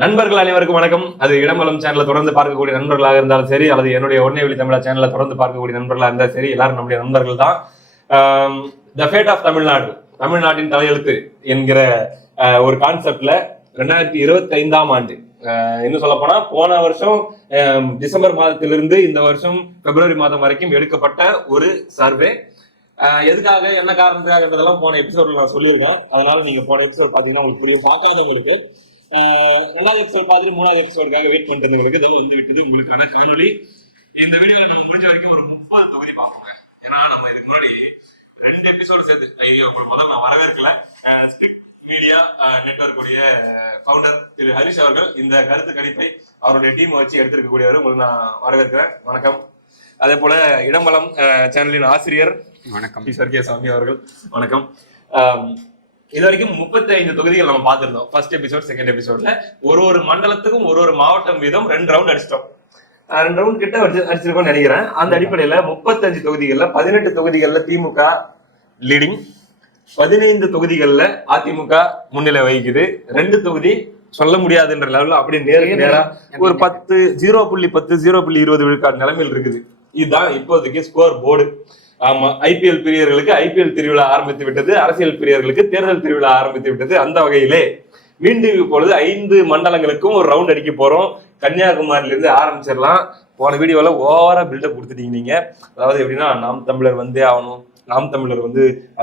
நண்பர்கள் அனைவருக்கும் வணக்கம். அது இடமலம் சேனலை தொடர்ந்து பார்க்கக்கூடிய நண்பர்களாக இருந்தாலும் சரி, அல்லது என்னுடைய ஒன்னே வழி தமிழா சேனலை தொடர்ந்து பார்க்கக்கூடிய நண்பர்களாக இருந்தாலும் சரி, எல்லாரும் நம்முடைய நண்பர்கள் தான். த ஃபேட் ஆஃப் தமிழ்நாடு, தமிழ்நாட்டின் தலையெழுத்து என்கிற ஒரு கான்செப்ட்ல 2025ஆம் ஆண்டு, இன்னும் சொல்ல போனா போன வருஷம் டிசம்பர் மாதத்திலிருந்து இந்த வருஷம் பிப்ரவரி மாதம் வரைக்கும் எடுக்கப்பட்ட ஒரு சர்வே. எதுக்காக, என்ன காரணத்துக்காகன்றதெல்லாம் போன எபிசோட்ல நான் சொல்லியிருக்கேன். அதனால நீங்க போன எபிசோட் பாத்தீங்கன்னா உங்களுக்கு புரியும். பார்க்காதவங்களுக்கு ரெண்டாவது எபிசோட் பார்த்துட்டு மூணாவது எபிசோடுக்காக வெயிட் பண்ணிட்டு வந்து விட்டது உங்களுக்கான காணொலி. இந்த வீடியோல நம்ம முடிஞ்ச வரைக்கும் ஒரு 30 தொகுதி பார்ப்போங்க. ஏன்னா நம்ம இதுக்கு முன்னாடி 2 எபிசோடு சேர்த்து, ஐயோ உங்களுக்கு முதல்ல நான் வரவேற்கல, ஸ்பிரிட் மீடியா நெட்வொர்க் உடைய ஃபவுண்டர் திரு ஹரிஷ் அவர்கள் இந்த கருத்து கணிப்பை அவருடைய டீம் வச்சு எடுத்திருக்கக்கூடியவர். உங்களுக்கு நான் வரவேற்கிறேன். வணக்கம். அதே போல இடமலம் சேனலின் ஆசிரியர் வணக்கம் சர்கே சாமி அவர்கள் வணக்கம். இது வரைக்கும் 35 தொகுதிகள் நம்ம பார்த்திருந்தோம். ஃபர்ஸ்ட் எபிசோட், செகண்ட் எபிசோட்ல ஒரு மண்டலத்துக்கும் ஒரு மாவட்டம் வீதம் 2 ரவுண்ட் அடிச்சிட்டோம். 2 ரவுண்ட் கிட்ட அடிச்சிருக்கோம்னு நினைக்கிறேன். அந்த அடிப்படையில 35 தொகுதிகள்ல 18 தொகுதிகள்ல திமுக லீடிங், 15 தொகுதிகள்ல அதிமுக முன்னிலை வகிக்குது. 2 தொகுதி சொல்ல முடியாதுன்ற லெவலில் அப்படியே நேரா ஒரு 0.20 விழுக்காடு நிலைமையில் இருக்குது. இதுதான் இப்போதைக்கு ஸ்கோர் போர்டு. ஆமா, ஐபிஎல் பிரியர்களுக்கு ஐபிஎல் திருவிழா ஆரம்பித்து விட்டது, அரசியல் பிரியர்களுக்கு தேர்தல் திருவிழா ஆரம்பித்து விட்டது. அந்த வகையிலே மீண்டும் இப்பொழுது 5 மண்டலங்களுக்கும் ஒரு ரவுண்ட் அடிக்க போறோம். கன்னியாகுமரியில இருந்து ஆரம்பிச்சிடலாம். போன வீடியோல ஓவரா பில்டப் கொடுத்துட்டீங்க நீங்க. அதாவது எப்படின்னா, நாம் தமிழர் வந்தே ஆகணும், நாம் தமிழர்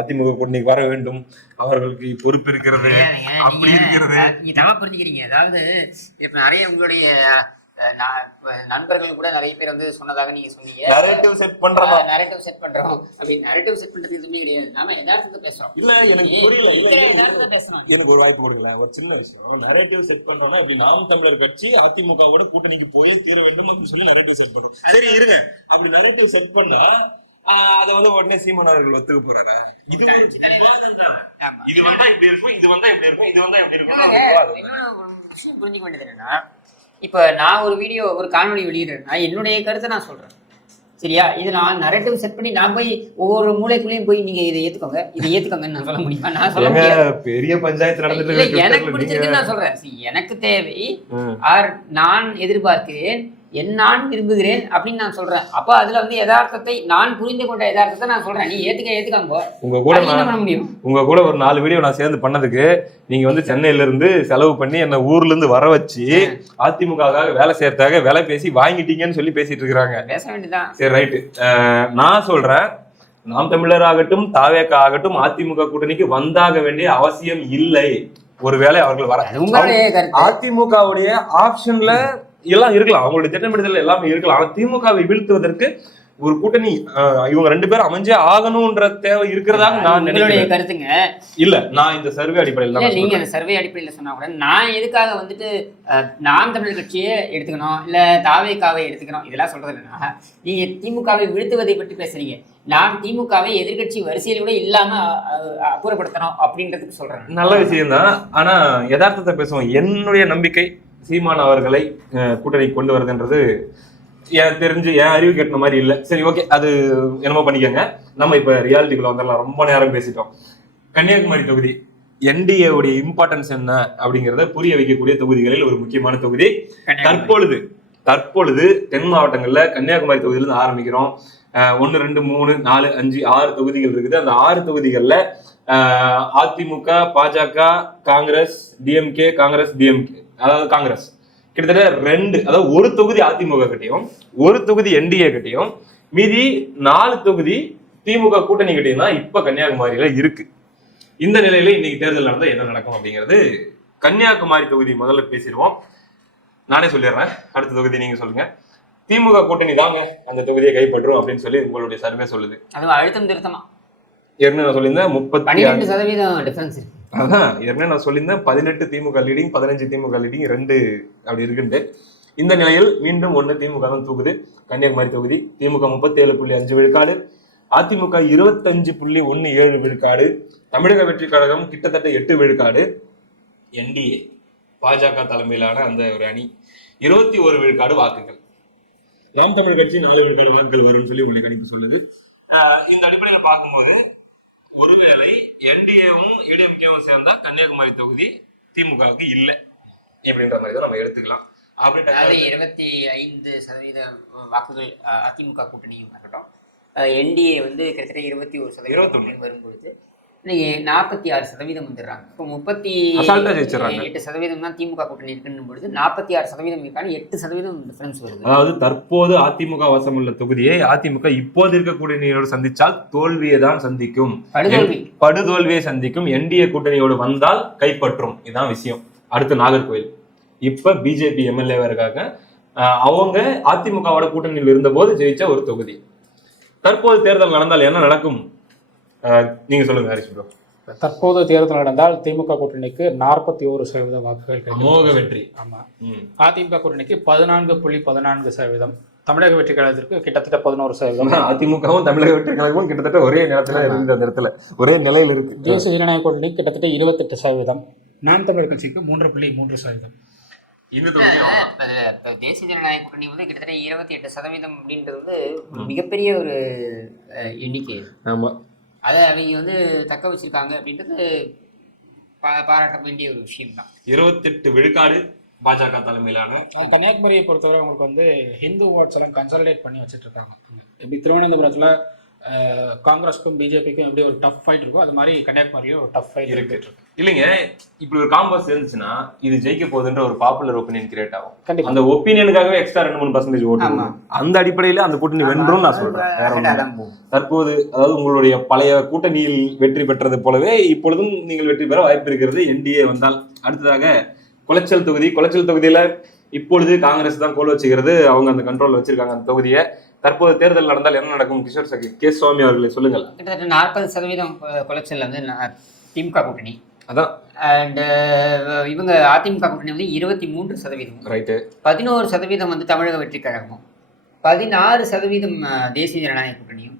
அதிமுக கூட்டணிக்கு வர வேண்டும், அவர்களுக்கு பொறுப்பு இருக்கிறது, அப்படி இருக்கிறது. நீங்க தவா புரிஞ்சுக்கிறீங்க. அதாவது இப்ப நிறைய உங்களுடைய நண்பர்கள் கூட நிறைய பேர் சொன்னதாக நீங்க சொன்னீங்க. நரேட்டிவ் செட் பண்றோம் அப்படி நரேட்டிவ் செட் பண்றது எதுவுமே கிடையாது. நாம யதார்த்தத்தை பேசுறோம். இல்ல எனக்கு புரியல. எனக்கு ஒரு வாய்ப்பு கொடுங்களேன். ஒரு சின்ன விஷயம், நரேட்டிவ் செட் பண்றோம்னா இப்படி நாம் தமிழர் கட்சி அதிமுகவோட கூட்டணிக்கு போய் தீர வேண்டும் அப்படின்னு சொல்லி நரேட்டிவ் செட் பண்றோம். சரி இருங்க, அப்படி நரேட்டிவ் செட் பண்ண அத உடனே சீமான் அவர்கள் ஒத்துக்க போறாரு. இது இது வந்தா இப்படி இருக்கும், இது வந்தா இப்படி இருக்கும், இது வந்தா இப்படி இருக்கும். விஷயம் புரிஞ்சுக்க வேண்டியது என்னன்னா, இப்ப நான் ஒரு வீடியோ, ஒரு காணொலி வெளியிடுறேன்னா என்னுடைய கருத்தை நான் சொல்றேன், சரியா? இது நான் நரேட்டிவ் செட் பண்ணி நான் போய் ஒவ்வொரு மூலைக்குள்ளேயும் போய் நீங்க இதை ஏத்துக்கோங்க, இதை ஏத்துக்கோங்கன்னு நான் சொல்ல முடியுமா? நான் சொல்ல முடியாது. பெரிய பஞ்சாயத்து நடந்துட்டு எனக்கு பிடிச்சிருக்குன்னு நான் சொல்றேன். எனக்கு தேவை ஆர் நான் எதிர்பார்க்கிறேன், நான் விரும்புகிறேன் அப்படின்னு நான் சொல்றேன். அப்ப அதுல யதார்த்தத்தை, நான் புரிந்து கொண்ட யதார்த்தத்தை நான் சொல்றேன். நீ ஏத்துக்காங்க. உங்க கூட ஒரு 4 வீடியோ நான் சேர்ந்து பண்ணதுக்கு நீங்க சென்னையில இருந்து செலவு பண்ணி என்ன ஊர்ல இருந்து வர வச்சு அதிமுகவுக்காக வேலை செய்யறதுக்காக வேலை பேசி வாங்கிட்டீங்கன்னு சொல்லி பேசிட்டு இருக்காங்க. பேச வேண்டியதான். சரி, ரைட்டு. நான் சொல்றேன், நாம் தமிழர் ஆகட்டும், தாவேக ஆகட்டும் அதிமுக கூட்டணிக்கு வந்தாக வேண்டிய அவசியம் இல்லை. ஒருவேளை அவர்கள் வர அதிமுகவுடைய ஆப்ஷன்ல எல்லாம் இருக்கலாம், அவங்களுடைய திட்டமிடுதல் எல்லாமே இருக்கலாம். ஆனா திமுகவை வீழ்த்துவதற்கு ஒரு கூட்டணி இவங்க 2 பேரும் அமைஞ்சே ஆகணும்ன்ற தேவை இருக்கிறதாக நான் நினைக்கிறேன். கருத்துங்க இல்ல, நான் இந்த சர்வே அடிப்படையில் நீங்க அந்த சர்வே அடிப்படையில் சொன்னா கூட நான் எதுக்காக நாம் தமிழர் கட்சியை எடுத்துக்கணும், இல்ல தாவேகாவை எடுத்துக்கணும், இதெல்லாம் சொல்றது இல்லைன்னா, நீங்க திமுகவை வீழ்த்துவதை பற்றி பேசுறீங்க. நான் திமுகவை எதிர்கட்சி வரிசையில கூட இல்லாம அப்புறப்படுத்தணும் அப்படின்றதுக்கு சொல்றேன். நல்ல விஷயம் தான். ஆனா யதார்த்தத்தை பேசுவோம். என்னுடைய நம்பிக்கை சீமான் அவர்களை கூட்டணி கொண்டு வருதுன்றது எனக்கு தெரிஞ்சு என் அறிவு கேட்ட மாதிரி இல்லை. சரி, ஓகே, அது என்னமோ பண்ணிக்கோங்க. நம்ம இப்ப ரியாலிட்டிக்குள்ள வந்துடலாம். ரொம்ப நேரம் பேசிட்டோம். கன்னியாகுமரி தொகுதி என்டிஏ உடைய இம்பார்ட்டன்ஸ் என்ன அப்படிங்கறத புரிய வைக்கக்கூடிய தொகுதிகளில் ஒரு முக்கியமான தொகுதி. தற்பொழுது தென் மாவட்டங்கள்ல கன்னியாகுமரி தொகுதியில இருந்து ஆரம்பிக்கிறோம். 1, 2, 3, 4, 5, 6 தொகுதிகள் இருக்குது. அந்த 6 தொகுதிகள்ல அதிமுக, பாஜக, காங்கிரஸ், டிஎம்கே, அதாவது காங்கிரஸ் கிட்டத்தட்ட 2, அதாவது ஒரு தொகுதி அதிமுக கிட்டையும் ஒரு தொகுதி என்டிஏ கிட்டையும் மீதி 4 தொகுதி திமுக கூட்டணி கிட்டையும் தான் இப்ப கன்னியாகுமரியில இருக்கு. இந்த நிலையில இன்னைக்கு தேர்தல் நடந்தா என்ன நடக்கும் அப்படிங்கிறது கன்னியாகுமரி தொகுதி முதல்ல பேசிடுவோம். நானே சொல்லிடுறேன், அடுத்த தொகுதி நீங்க சொல்லுங்க. திமுக கூட்டணி தாங்க அந்த தொகுதியை கைப்பற்றும் அப்படின்னு சொல்லி உங்களுடைய சர்வே சொல்லுது. அது அழுத்தம் திருத்தமா ஏற்கனவே நான் சொல்லியிருந்தேன் 32% டிஃபரன்ஸ் இருக்கு. அதான் ஏற்கனவே நான் சொல்லியிருந்தேன் 18 திமுக லீடிங், 15 திமுக லீடிங், 2 அப்படி இருக்குன்ட்டு. இந்த நிலையில் மீண்டும் 1 திமுக தான் தூக்குது. கன்னியாகுமரி தொகுதி திமுக 37.5 விழுக்காடு, அதிமுக 25.17 விழுக்காடு, தமிழக வெற்றி கழகம் கிட்டத்தட்ட 8 விழுக்காடு, என்டிஏ பாஜக தலைமையிலான அந்த ஒரு அணி 21 விழுக்காடு வாக்குகள், நாம் தமிழர் கட்சி 4 விழுக்காடு வாக்குகள் வரும்னு சொல்லி உங்களை கணிப்பு சொல்லுது. இந்த அடிப்படையில் பார்க்கும்போது ஒருவேளை என்டிஏவும் ஏடிஎம்கேவும் சேர்ந்தா கன்னியாகுமரி தொகுதி திமுகவுக்கு இல்லை. இப்படின்ற மாதிரி தான் நம்ம எடுத்துக்கலாம். அதாவது 25% வாக்குகள் அதிமுக கூட்டணியும் இருக்கட்டும், என்டிஏ வந்து கிட்டத்தட்ட 21% வரும்பொழுது 46% வந்துடுறாங்க. இப்போ 38% தான் திமுக கூட்டணி இருக்குன்னும் பொழுது 46% இருக்கான 8% டிஃபரன்ஸ் வருது. அதாவது தற்போது அதிமுக வசமுள்ள தொகுதியை அதிமுக இப்போது இருக்க கூட்டணியோடு சந்திச்சால் தோல்வியை தான் சந்திக்கும், படுதோல்வியை சந்திக்கும். என்டிஏ கூட்டணியோடு வந்தால் கைப்பற்றும். இதுதான் விஷயம். அடுத்து நாகர்கோவில் இப்ப பிஜேபி எம்எல்ஏவா இருக்காங்க. அவங்க அதிமுகவோட கூட்டணியில் இருந்த போது ஜெயிச்ச ஒரு தொகுதி. தற்போது தேர்தல் நடந்தால் என்ன நடக்கும் நீங்க சொல்லுங்க ஹரிஷ் ப்ரோ. தற்போது தேர்தல் நடந்தால் திமுக கூட்டணிக்கு 41% வாக்குகள் அமோக வெற்றி. ஆமா, அதிமுக கூட்டணிக்கு 14.14%, தமிழக வெற்றி கழகத்திற்கு கிட்டத்தட்ட 11%. அதிமுகவும் தமிழக வெற்றி கழகமும் கிட்டத்தட்ட ஒரே நிலத்துல இருக்கு, அந்த இடத்துல ஒரே நிலையில் இருக்கு. தேசிய ஜனநாயக கூட்டணி கிட்டத்தட்ட 28%, நாம் தமிழர் கட்சிக்கு 3.3%. தேசிய ஜனநாயக கூட்டணி வந்து கிட்டத்தட்ட 28% அப்படின்றது வந்து மிகப்பெரிய ஒரு எண்ணிக்கை. ஆமா, அதை அவங்க வந்து தக்க வச்சிருக்காங்க அப்படின்றது பாராட்ட வேண்டிய ஒரு விஷயம் தான். 28 விழுக்காடு பாஜக தலைமையிலான. கன்னியாகுமரியை பொறுத்தவரை உங்களுக்கு வந்து ஹிந்து ஓட்ஸ் எல்லாம் கன்சாலிடேட் பண்ணி வச்சுட்டு இருக்காங்க. இப்படி திருவனந்தபுரத்துல காங்கிரஸுக்கும் பிஜேபிக்கும் எப்படி ஒரு டஃப் ஃபைட் இருக்கும், அது மாதிரி கன்னியாகுமரியும் ஒரு டஃப் ஃபைட் இருக்கு. இல்லைங்க, இப்படி ஒரு காம்பஸ் இருந்துச்சுன்னா இது ஜெயிக்க போகுதுன்ற ஒரு பாப்புலர் ஒப்பீனியன் கிரியேட் ஆகும். அந்த ஒப்பீனியனுக்காகவே எக்ஸ்ட்ரா 2-3% ஓட்டு. அந்த அடிப்படையில அந்த கூட்டணி வென்றும் நான் சொல்றேன். தற்போது அதாவது உங்களுடைய பழைய கூட்டணியில் வெற்றி பெற்றது போலவே இப்பொழுதும் நீங்கள் வெற்றி பெற வாய்ப்பு இருக்கிறது என்டிஏ வந்தால். அடுத்ததாக குளச்சல் தொகுதியில இப்பொழுது காங்கிரஸ் தான் கோல் வச்சுக்கிறது. அவங்க அந்த கண்ட்ரோல் வச்சிருக்காங்க அந்த தொகுதியை. தற்போது தேர்தல் நடந்தால் என்ன நடக்கும்? கிஷோர் சகி கே சுவாமி அவர்களை சொல்லுங்கள். கிட்டத்தட்ட 40% குளச்சல் வந்து திமுக கூட்டணி. அதான். அண்ட் இவங்க அதிமுக கூட்டணி வந்து 23%. ரைட்டு. 11% வந்து தமிழக வெற்றி கழகமும், 16% தேசிய ஜனநாயக கூட்டணியும்,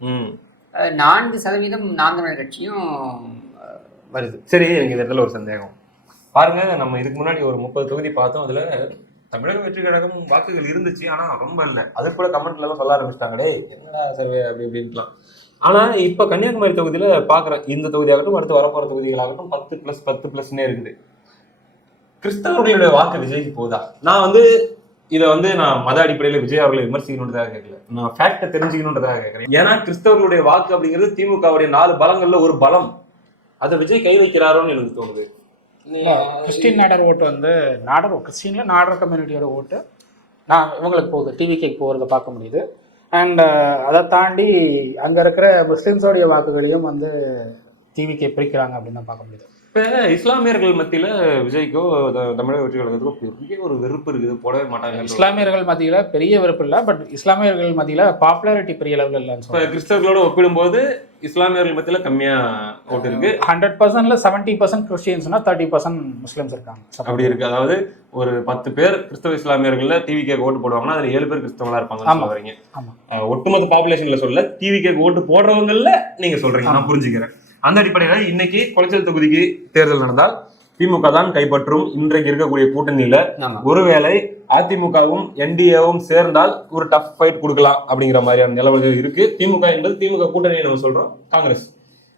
4% நாம் தமிழர் கட்சியும் வருது. சரி, எனக்கு இந்த இடத்துல ஒரு சந்தேகம். பாருங்க, நம்ம இதுக்கு முன்னாடி ஒரு 30 தொகுதி பார்த்தோம். அதுல தமிழக வெற்றி கழகம் வாக்குகள் இருந்துச்சு, ஆனா ரொம்ப இல்லை. அது கூட கமெண்ட்ல எல்லாம் சொல்ல ஆரம்பிச்சிட்டாங்களே என்னடா சர்வே அப்படி இப்படின்ட்டுலாம். ஆனா இப்ப கன்னியாகுமரி தொகுதியில பாக்குறேன், இந்த தொகுதியாகட்டும் அடுத்து வரப்போற தொகுதிகளாகட்டும் 10+10+10 இருக்குது. கிறிஸ்தவர்களுடைய வாக்கு விஜய்க்கு போதா? நான் வந்து இதை வந்து நான் மத அடிப்படையில விஜய் அவர்களை விமர்சிக்கணுன்றதாக கேட்கல, நான் ஃபேக்டை தெரிஞ்சுக்கணுன்றதாக கேட்கிறேன். ஏன்னா கிறிஸ்தவர்களுடைய வாக்கு அப்படிங்கிறது திமுகவுடைய 4 பலங்கள்ல ஒரு பலம். அதை விஜய் கை வைக்கிறாரோன்னு எனக்கு தோணுது. கிறிஸ்டின் நாடர் ஓட்டு வந்து கிறிஸ்டின்ல நாடர் கம்யூனிட்டியோட ஓட்டு இவங்களுக்கு போகுது, டிவிகேக்கு போகிறத பார்க்க முடியுது. அண்ட் அதை தாண்டி அங்கே இருக்கிற முஸ்லீம்ஸோடைய வாக்குகளையும் வந்து டிவிகே பிரிக்கிறாங்க அப்படின்னு தான் பார்க்க முடியுது. இப்போ இஸ்லாமியர்கள் மத்தியில விஜய்க்கோ தமிழக வெற்றி கழகத்துக்கோ பெரிய ஒரு வெறுப்பு இருக்குது, போடவே மாட்டாங்க. இஸ்லாமியர்கள் மத்தியில பெரிய வெறுப்பு இல்லை, பட் இஸ்லாமியர்கள் மத்தியில பாப்புலாரிட்டி பெரிய லெவலில் இல்லைன்னு சொல்லுவாங்க. கிறிஸ்தவர்களோட ஒப்பிடும்போது இஸ்லாமியர்கள் மத்தியில கம்மியா ஓட்டு இருக்கு. 100%ல 70% கிறிஸ்டியன்ஸ்னா 30% முஸ்லிம்ஸ் இருக்காங்க. அப்படி இருக்கு. அதாவது ஒரு 10 பேர் கிறிஸ்தவ இஸ்லாமியர்கள்ல டிவிகே ஓட்டு போடுவாங்கன்னா அதுல 7 பேர் கிறிஸ்தவங்களா இருப்பாங்க சொல்றீங்க. ஒட்டுமொத்த பாப்புலேஷன்ல சொல்ல டிவிகே ஓட்டு போடுறவங்கல்ல நீங்க சொல்றீங்க, நான் புரிஞ்சுக்கிறேன். அந்த அடிப்படையில் இன்னைக்கு குளச்சல் தொகுதிக்கு தேர்தல் நடந்தால் திமுக தான் கைப்பற்றும். இன்றைக்கு இருக்கக்கூடிய கூட்டணியில ஒருவேளை அதிமுகவும் என்டிஏவும் சேர்ந்தால் ஒரு டஃப் ஃபைட் கொடுக்கலாம் அப்படிங்கிற மாதிரியான நிலவரங்கள் இருக்கு. திமுக என்பது திமுக கூட்டணியை நம்ம சொல்றோம். காங்கிரஸ்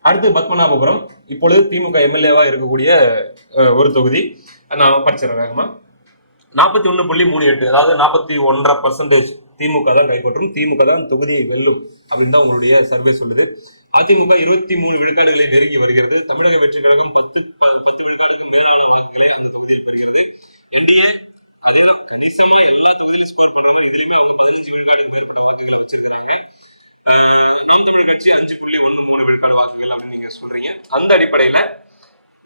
அடுத்து பத்மநாபபுரம் இப்பொழுது திமுக எம்எல்ஏவா இருக்கக்கூடிய ஒரு தொகுதி. நான் படிச்சிடறேன் வேகமா. 41.38, அதாவது 41.5% திமுக தான் கைப்பற்றும். திமுக தான் தொகுதியை வெல்லும் அப்படின்னு தான் உங்களுடைய சர்வே சொல்லுது. அதிமுக 23 விழுக்காடுகளை நெருங்கி வருகிறது. தமிழக வெற்றி கழகம் 10 விழுக்காடுக்கு மேலான வாக்குகளை அந்த தொகுதியில் பெறுகிறது. என்டிஏ அதெல்லாம் நிச்சயமா எல்லா தொகுதியிலும் ஸ்கோர் பண்றாங்க. இதுலயுமே அவங்க 15 விழுக்காடு வாக்குகளை வச்சிருக்கிறாங்க. நாம் தமிழர் கட்சி 5.13 விழுக்காடு வாக்குகள் அப்படின்னு நீங்க சொல்றீங்க. அந்த அடிப்படையில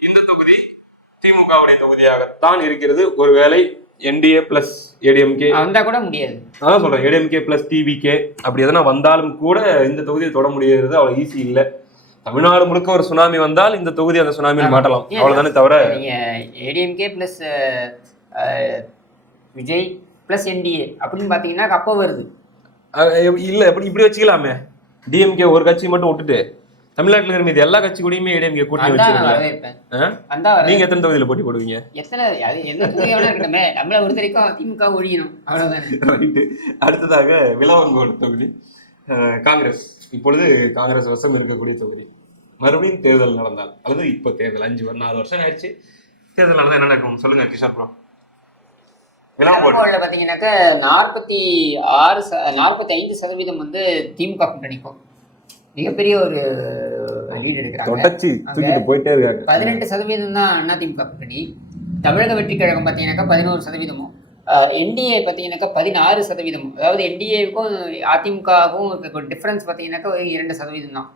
இந்த தொகுதி திமுகவுடைய தொகுதியாகத்தான் இருக்கிறது. ஒருவேளை என்டிஏ பிளஸ் ஏடிஎம்கே வந்தா கூட முடியாது. அதான் சொல்றேன், ஏடிஎம்கே பிளஸ் டிவிகே அப்படி எதனா வந்தாலும் கூட இந்த தொகுதியை தொட முடியாது, அவ்வளவு ஈஸி இல்லை. தமிழ்நாடு முழுக்க ஒரு சுனாமி வந்தால் இந்த தொகுதி அந்த சுனாமியில் மாட்டலாம், அவ்வளவுதானே தவிர ADMK plus Vijay plus NDA அப்படின்னு பாத்தீங்கன்னா அப்போ வருது இல்ல. இப்படி வச்சுக்கலாமே, டிஎம்கே ஒரு கட்சி மட்டும் விட்டுட்டு தமிழ்நாட்டில் இருக்கிற மீது எல்லா கட்சி கூடயுமே ஏடிஎம்கே கூட்டி வச்சிருக்கீங்க. நீங்க எத்தனை தொகுதியில போட்டி போடுவீங்க? நம்மள ஒரு வரைக்கும் திமுக ஒழியணும், அவ்வளவுதான். அடுத்ததாக விலவங்கோடு தொகுதி காங்கிரஸ் இப்பொழுது காங்கிரஸ் வசம் இருக்கக்கூடிய தொகுதி. மறுபடியும் தேர்தல் நடந்தால் அல்லது இப்ப தேர்தல் 4 வருஷம் ஆயிடுச்சு, தேர்தல் நடந்தா என்ன நடக்கும் சொல்லுங்க கிஷோர் ப்ரோ. விளவங்கோடுல பாத்தீங்கன்னாக்கா 45% வந்து திமுக கூட்டணிக்கும் மிகப்பெரிய ஒரு லீடு எடுக்கிறாங்க. போயிட்டே இருக்காங்க. 18% தான் அதிமுக கூட்டணி. தமிழக வெற்றி கழகம் பார்த்தீங்கன்னாக்கா 11%. என்டிஏ பார்த்தீங்கன்னாக்கா 16%. அதாவது என்டிஏவுக்கும் அதிமுகவுக்கும் இருக்க டிஃப்ரென்ஸ் பார்த்தீங்கன்னாக்கா 2% தான்.